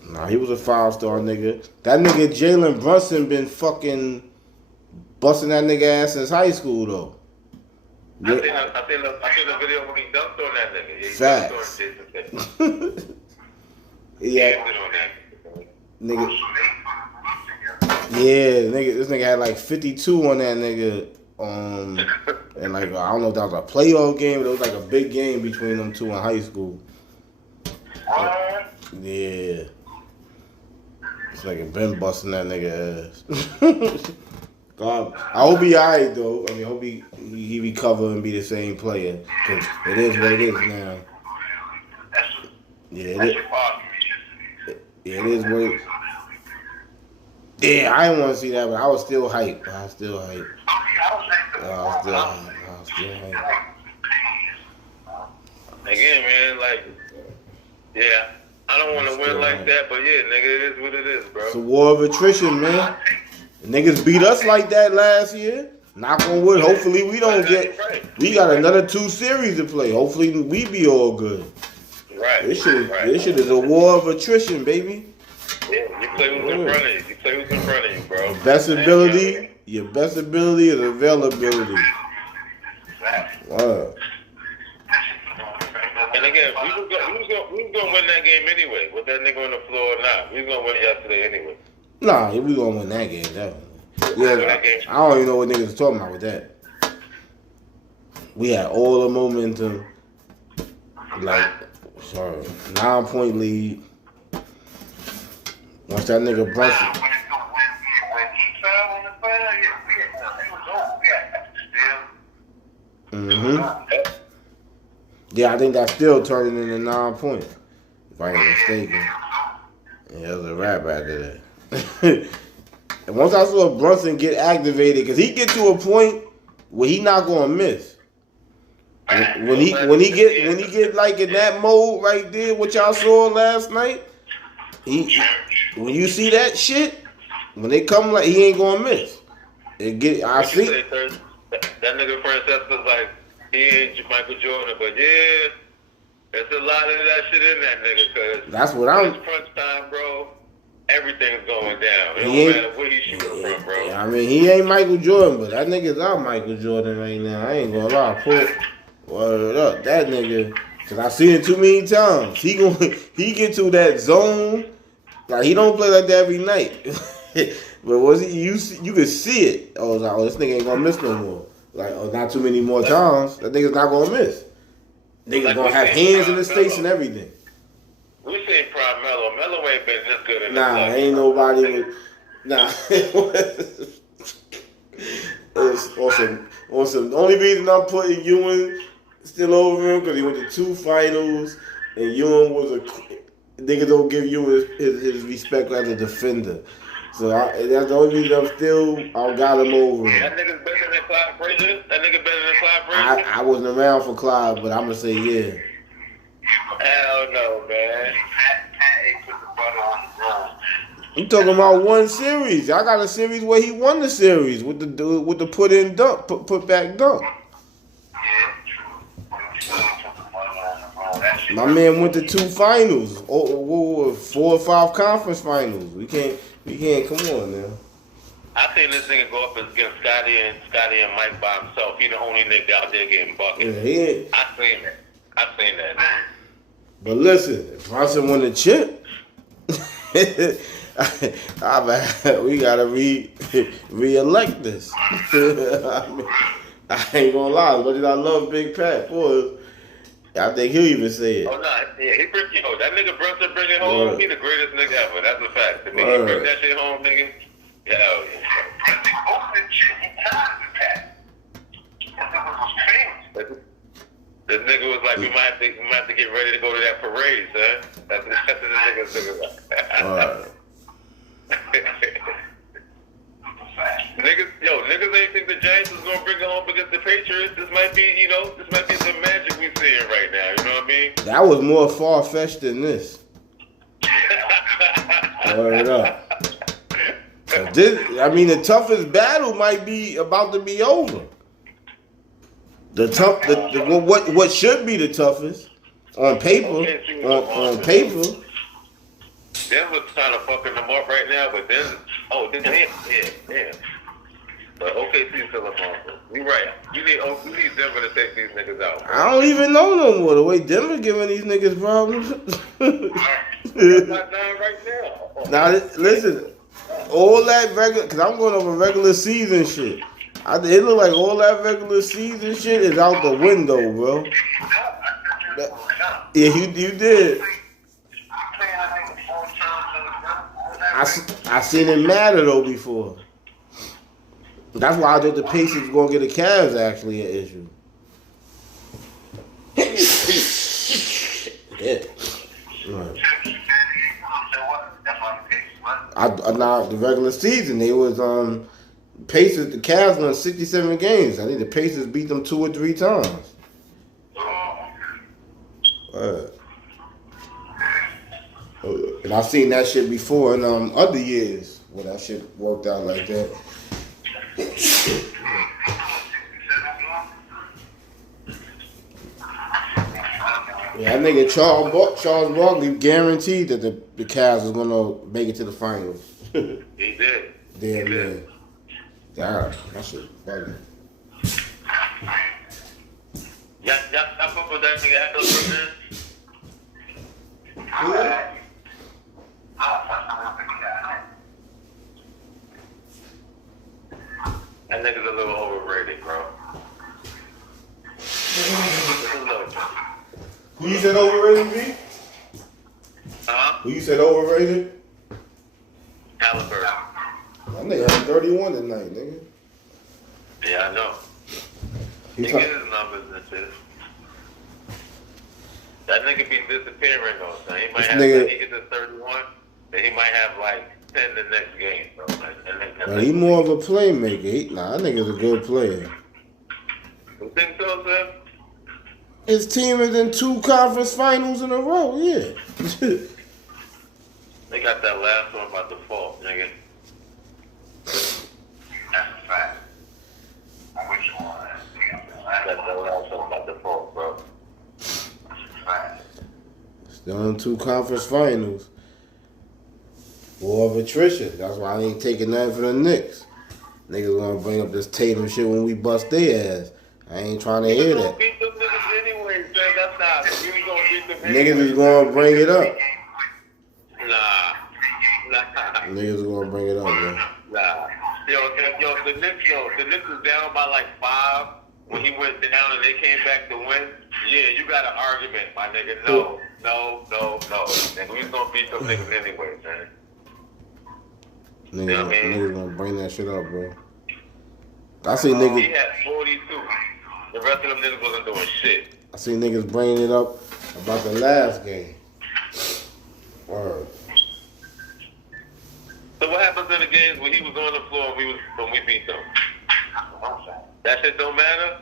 Nah, he was a 5-star nigga. That nigga Jalen Brunson been fucking busting that nigga ass since high school though. I seen the video when he dunked on that nigga. Yeah, he Facts. dunked on Jason. Yeah, nigga. Yeah, nigga. This nigga had like 52 on that nigga. And like I don't know if that was a playoff game, but it was like a big game between them two in high school. Yeah. This nigga been busting that nigga ass. God, I hope he alright though. I mean, I hope he recover and be the same player. Cause it is what it is now. Yeah, it is. Yeah, it is what it is. Yeah, I didn't want to see that, but I was still hyped. I was still hyped. Again, man, like, yeah, I don't want to win like that, but yeah, nigga, it is what it is, bro. It's a war of attrition, man. Niggas beat us like that last year. Knock on wood. Hopefully we don't get. We got another 2 series to play. Hopefully we be all good. Right. This shit is a war of attrition, baby. Yeah, you play who's in front of you. You play who's in front of you, bro. Your best ability is availability. Wow. And again, we was gonna win that game anyway. With that nigga on the floor or not, we was gonna win yesterday anyway. Nah, we gonna win that game, definitely. Yeah, I don't even know what niggas are talking about with that. We had all the momentum. Like, 9-point lead. Once that nigga Brunson. Yeah, I think that's still turning into 9 points. If I ain't mistaken. Yeah, it was a wrap after that. And once I saw Brunson get activated, because he get to a point where he not gonna miss. When he get like in that mode right there, what y'all saw last night, when you see that shit, when they come like he ain't gonna miss. I see. That nigga Francesca's like he ain't Michael Jordan, but yeah, there's a lot of that shit in that nigga. Cause that's what I'm. It's crunch time, bro. Everything's going down. It don't matter where he's shooting from, bro. I mean, he ain't Michael Jordan, but that nigga's out Michael Jordan right now. I ain't gonna lie. Word up, that nigga. Cause I seen it too many times. He get to that zone. Like he don't play like that every night. But you could see it. I was like, this nigga ain't gonna miss no more. Like, not too many more times. That nigga's not gonna miss. Nigga's like gonna have hands in his face and everything. We seen Prime Melo. Melo ain't been this good in Nah, ain't nobody with. Nah. It's awesome. The only reason I'm putting Ewing still over him because he went to 2 finals and Ewing was niggas don't give Ewing his respect as a defender. So that's the only reason I got him over him. That nigga's better than Clyde Frazier? That nigga better than Clyde Frazier? I wasn't around for Clyde, but I'm gonna say yeah. Hell no, man. You talking about one series? I got a series where he won the series with the put back dunk. My man went to 2 finals, 4 or 5 conference finals. We can't. Come on now. I seen this nigga go up against Scotty and Mike by himself. He the only nigga out there getting buckets. Yeah, I seen that. Man. But listen, if Bronson won the chip, we gotta re-elect this. I ain't gonna lie, as much as I love Big Pat, boy, I think he'll even say it. Oh, nah, yeah, that nigga Brunson bring it home, he the greatest nigga ever. That's a fact. The nigga he bring that shit home, nigga. Hell yeah. This nigga was like, we might have to get ready to go to that parade, son. That's the nigga's nigga. Niggas ain't think the Giants was gonna bring it home against the Patriots. This might be the magic we seeing right now. You know what I mean? That was more far-fetched than this. Word up. The toughest battle might be about to be over. What should be the toughest on paper? On paper. Denver's kind of fucking them up right now, but then, yeah. But OKC still a monster. You're right. You need Denver to take these niggas out. I don't even know no more. The way Denver giving these niggas problems. That's not done right now. Now listen, all that regular, cause I'm going over regular season shit. It look like all that regular season shit is out the window, bro. Yeah, you did. I seen it matter though before. That's why I thought the Pacers were gonna get the Cavs actually an issue. Yeah. Right. Now the regular season they was Pacers. The Cavs won 67 games. I think the Pacers beat them 2 or 3 times. And I've seen that shit before in other years where that shit worked out like that. Yeah, that nigga Charles Barkley guaranteed that the Cavs was gonna make it to the finals. He did. Damn, yeah. God, that shit funny. Y'all fuck with that nigga Echo man? That nigga's a little overrated, bro. Who you said overrated, B? Huh? Who you said overrated? Halliburton. That nigga had 31 tonight, nigga. Yeah, I know. He get his numbers and shit. That nigga be disappearing though, son. He might have, he gets to 31, then he might have like 10 the next game, bro. He more of a playmaker. That nigga's a good player. You think so, sir? His team is in 2 conference finals in a row, yeah. They got that last one by default, nigga. That's a fact. I wish you won that. Got that last one by default, bro. That's a fact. Still in 2 conference finals. War of attrition. That's why I ain't taking nothing for the Knicks. Niggas gonna bring up this Tatum shit when we bust their ass. I ain't trying to hear that. Beat them niggas anyway, man. That's not. You gonna beat them Niggas is gonna bring it up. Nah. Niggas is gonna bring it up, man. Nah. Yo, the Knicks is down by like 5 when he went down and they came back to win. Yeah, you got an argument, my nigga. No. Nigga, we gonna beat them niggas anyway, man. Niggas gonna bring that shit up, bro. I see niggas. He had 42. The rest of them niggas wasn't doing shit. I see niggas bringing it up about the last game. Word. So what happens in the games when he was on the floor when we beat them? That shit don't matter?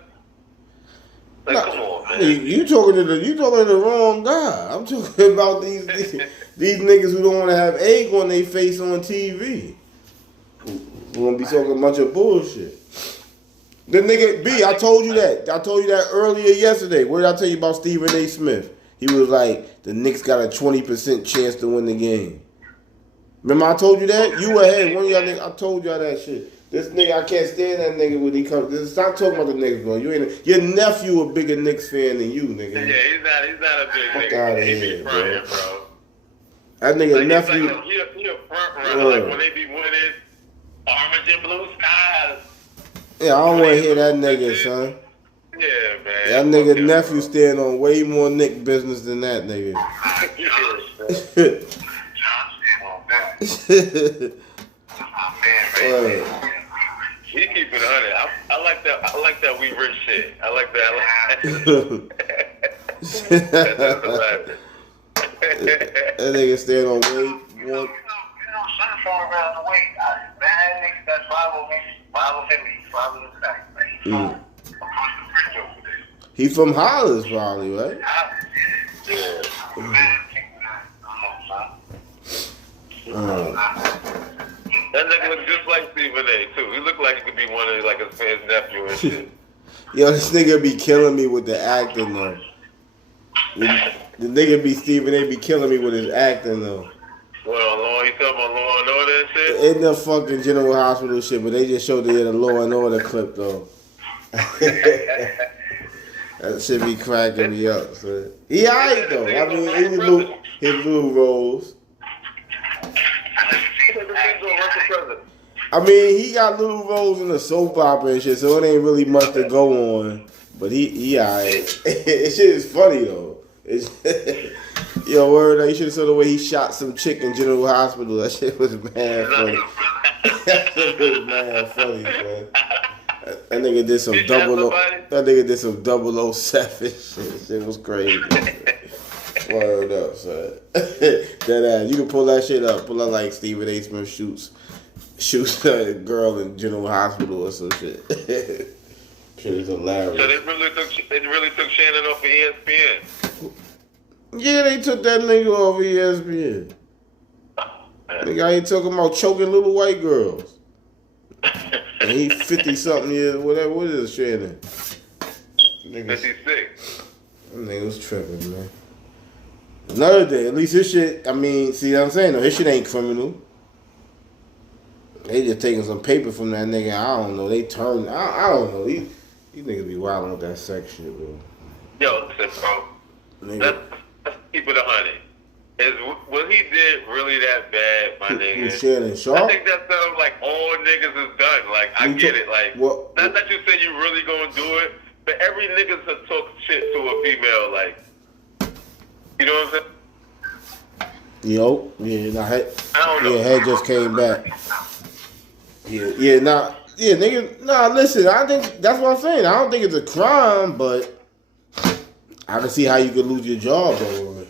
Like, come on, man. You talking to the wrong guy. I'm talking about these niggas who don't want to have egg on their face on TV. Who gonna be talking a bunch of bullshit. The nigga B, I told you that. I told you that earlier yesterday. What did I tell you about Stephen A. Smith? He was like, the Knicks got a 20% chance to win the game. Remember I told you that? You were ahead. One of y'all niggas, I told y'all that shit. This nigga, I can't stand that nigga when he comes. Stop talking about the Knicks, bro. Your nephew a bigger Knicks fan than you, nigga. Yeah, he's not a big Fuck nigga. out of He here, be fronting, bro. That nigga Like, nephew. he a front runner. Like when they be winning, orange and blue skies. Yeah, I don't want to hear that nigga, son. Yeah, man. That nigga nephew stand on way more Knick business than that nigga. He keep it 100. I like that. I like that we rich shit. I like that. That nigga stand on way more. You know, some from around the way. Man, niggas that's 5 He from Hollis, probably, right? That nigga look just like Stephen A. too. He look like he could be one of like his nephew and shit. Yo, this nigga be killing me with the acting though. The nigga be Stephen A. be killing me with his acting though. Well, Oh, you talking about Law and Order and shit? In the fucking General Hospital shit, but they just showed the Law and Order clip though. That shit be cracking me up. So. He alright though. I mean, his little roles. I mean, he got little roles in the soap opera and shit, so it ain't really much to go on. But he alright. This shit is funny though. It's yo, word, you should have saw the way he shot some chick in General Hospital. That shit was mad funny. That shit was mad funny, man. That nigga did some That nigga did some 007 shit. Shit was crazy. Word up, son. That ass. You can pull that shit up. Pull up like Stephen A. Smith shoots a girl in General Hospital or some shit. Shit is hilarious. So they really took Shannon off of ESPN. Yeah, they took that nigga off of ESPN. Nigga, I ain't talking about choking little white girls. And he 50-something years, whatever. What is Shannon? 56. That nigga was tripping, man. Another day, at least his shit, I mean, see what I'm saying? No, his shit ain't criminal. They just taking some paper from that nigga. I don't know. They turned, I don't know. These niggas be wilding with that sex shit, bro. Yo, listen, bro. Let's keep it 100. Was he did really that bad, my nigga? Shannon Sharp? I think that sounds like all niggas is done. Like, I get it. Like, not that you say you really gonna do it, but every nigga to talk shit to a female, like, you know what I'm saying? Yo, yeah, nah, I don't know. Yeah, head just came back. Nigga, listen, I think, that's what I'm saying. I don't think it's a crime, but I can see how you could lose your job over it.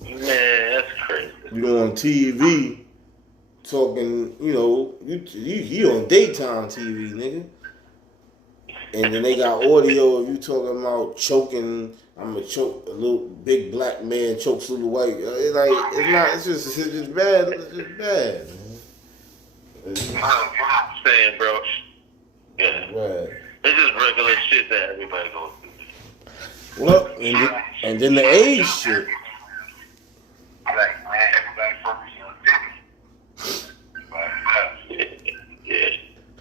Man, that's crazy. You know, on TV, talking, you know, you on daytime TV, nigga. And then they got audio of you talking about choking. I'm gonna choke a little big black man chokes little white. It's like it's just bad. It's just bad. I'm saying, bro. Yeah. Right. It's just regular shit that everybody goes through. Well, and then the age shit. Like, man, everybody focusing on dick.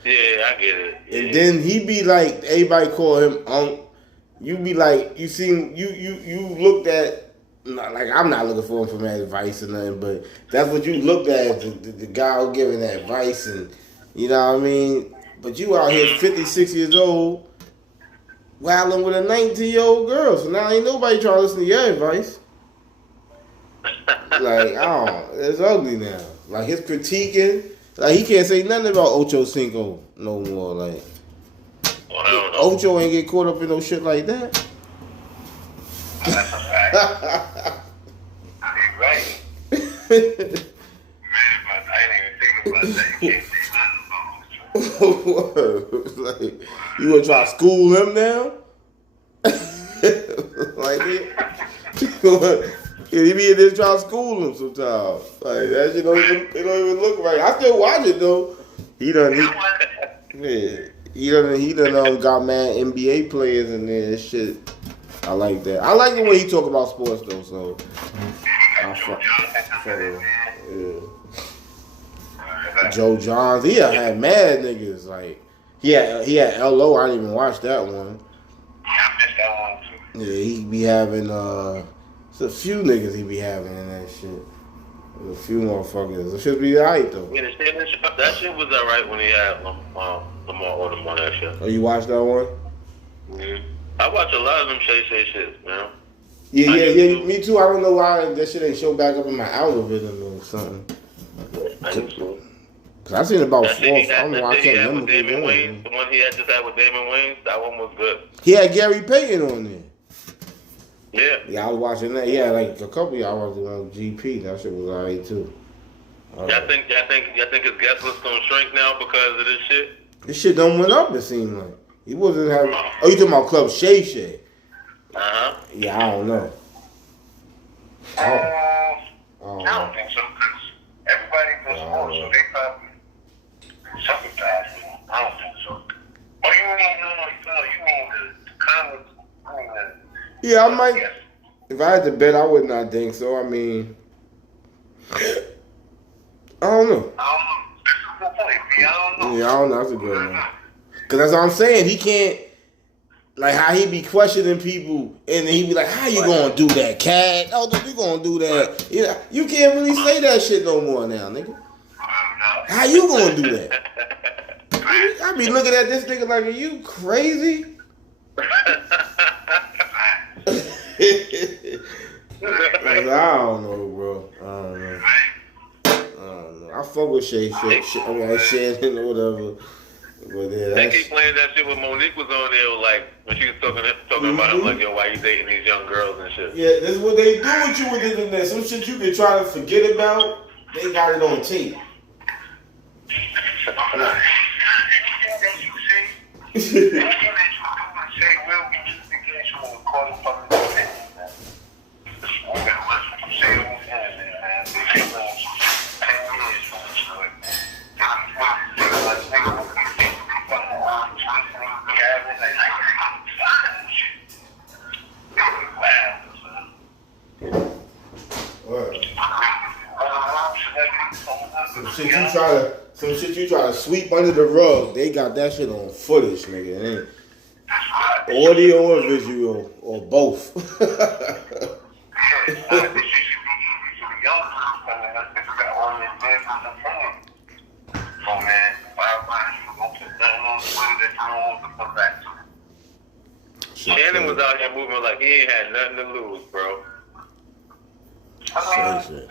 Yeah, I get it. And then he be like, everybody call him Unc. You be like, you looked at, like, I'm not looking for him for advice or nothing, but that's what you looked at, the guy who giving that advice, and you know what I mean? But you out here 56 years old, wilding with a 19-year-old girl, so now ain't nobody trying to listen to your advice. Like, it's ugly now. Like, his critiquing, like, he can't say nothing about Ocho Cinco no more, like. Ocho ain't get caught up in no shit like that. That's a fact. You're right. Man, but I ain't even thinking about that. You can't say nothing about Ocho. Like, you gonna try to school him now? Like, he be in there trying to school him sometimes. Like, that shit don't even look right. I still watch it though. He done got mad NBA players in there and shit. I like that. I like the way he talk about sports though, so I fuck him. Yeah. Joe Johns, he had mad niggas. Like he had LO, I didn't even watch that one. Yeah, I missed that one too. Yeah, he be having it's a few niggas he be having in that shit. There's a few motherfuckers. It should be alright though. Yeah, that shit was alright when he had Lamar Odom on that shit. Oh, you watched that one? Mm-hmm. I watch a lot of them Shay shits, man. Yeah, me too. I don't know why that shit ain't show back up in my algorithm or something. Cause I seen about 4. I don't know why I can't remember. The one he had just had with Damon Wayans, that one was good. He had Gary Payton on there. Yeah, I was watching that. Yeah, like a couple of y'all was on GP. That shit was alright too. I think his guest list gonna shrink now because of this shit. This shit done went up. It seemed like he wasn't having. Oh, you talking about Club Shay Shay? Yeah, I don't know. I don't think so because everybody goes sports, so they probably sympathize with him. I don't think so. Oh, you mean the comments? Yeah, I might. If I had to bet, I would not think so. I mean, I don't know. That's a good point, B. I don't know. Yeah, I don't know. That's a good one. Cause that's what I'm saying. He can't, like how he be questioning people, and he be like, "How you gonna do that, cat? Oh, you gonna do that? You can't really say that shit no more now, nigga. How you gonna do that?" I be looking at this nigga like, "Are you crazy?" I don't know, bro. I don't know. I fuck with Shay. I mean, Shannon or whatever. But yeah, they keep playing that shit when Monique was on there, like when she was talking about him, like, yo, why you dating these young girls and shit. Yeah, that's what they do with you with the internet. Some shit you can try to forget about, they got it on tape. Some shit you try to sweep under the rug, they got that shit on footage, nigga. It ain't audio or visual or both. Shannon was out here moving like he ain't had nothing to lose, bro. Shit.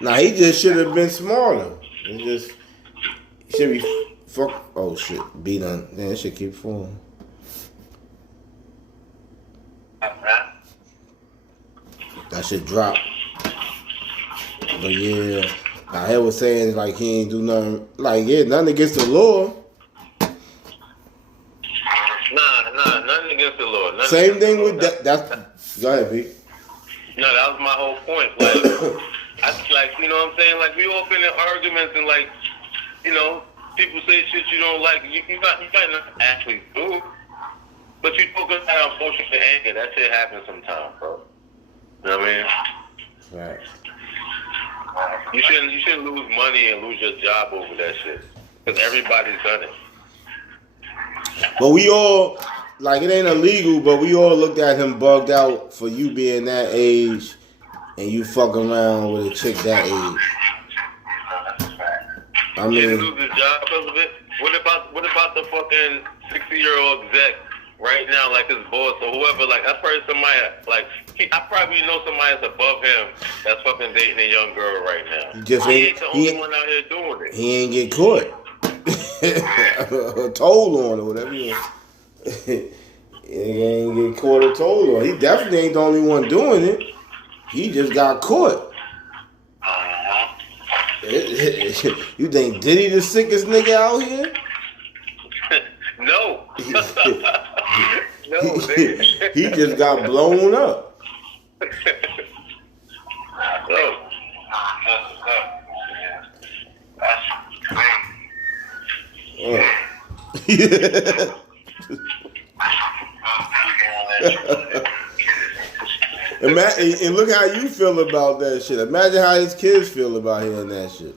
Nah, he just should have been smarter. He just should be fuck. Oh shit, beat on. Man, that shit keep falling. That shit drop. But yeah, now he was saying like he ain't do nothing. Like yeah, nothing against the law. Nah, nothing against the law. Same thing with that. That's go ahead, B. No, that was my whole point. Like, you know what I'm saying? Like, we open in arguments and, like, you know, people say shit you don't like. You might not actually do, but you focus on emotion and anger. That shit happens sometimes, bro. You know what I mean? Right. You shouldn't lose money and lose your job over that shit, because everybody's done it. But we all, like, it ain't illegal, but we all looked at him bugged out for you being that age and you fucking around with a chick that age. I You mean, lose his job because of it. What about the fucking 60-year-old exec right now, like his boss or whoever? Like, that's probably somebody, like, I probably know somebody that's above him that's fucking dating a young girl right now. He ain't the only one out here doing it. He ain't get caught. A toll on or whatever. He ain't get caught or toll on. He definitely ain't the only one doing it. He just got caught. You think Diddy the sickest nigga out here? No. No, man. He just got blown up. No. And look how you feel about that shit. Imagine how his kids feel about hearing that shit.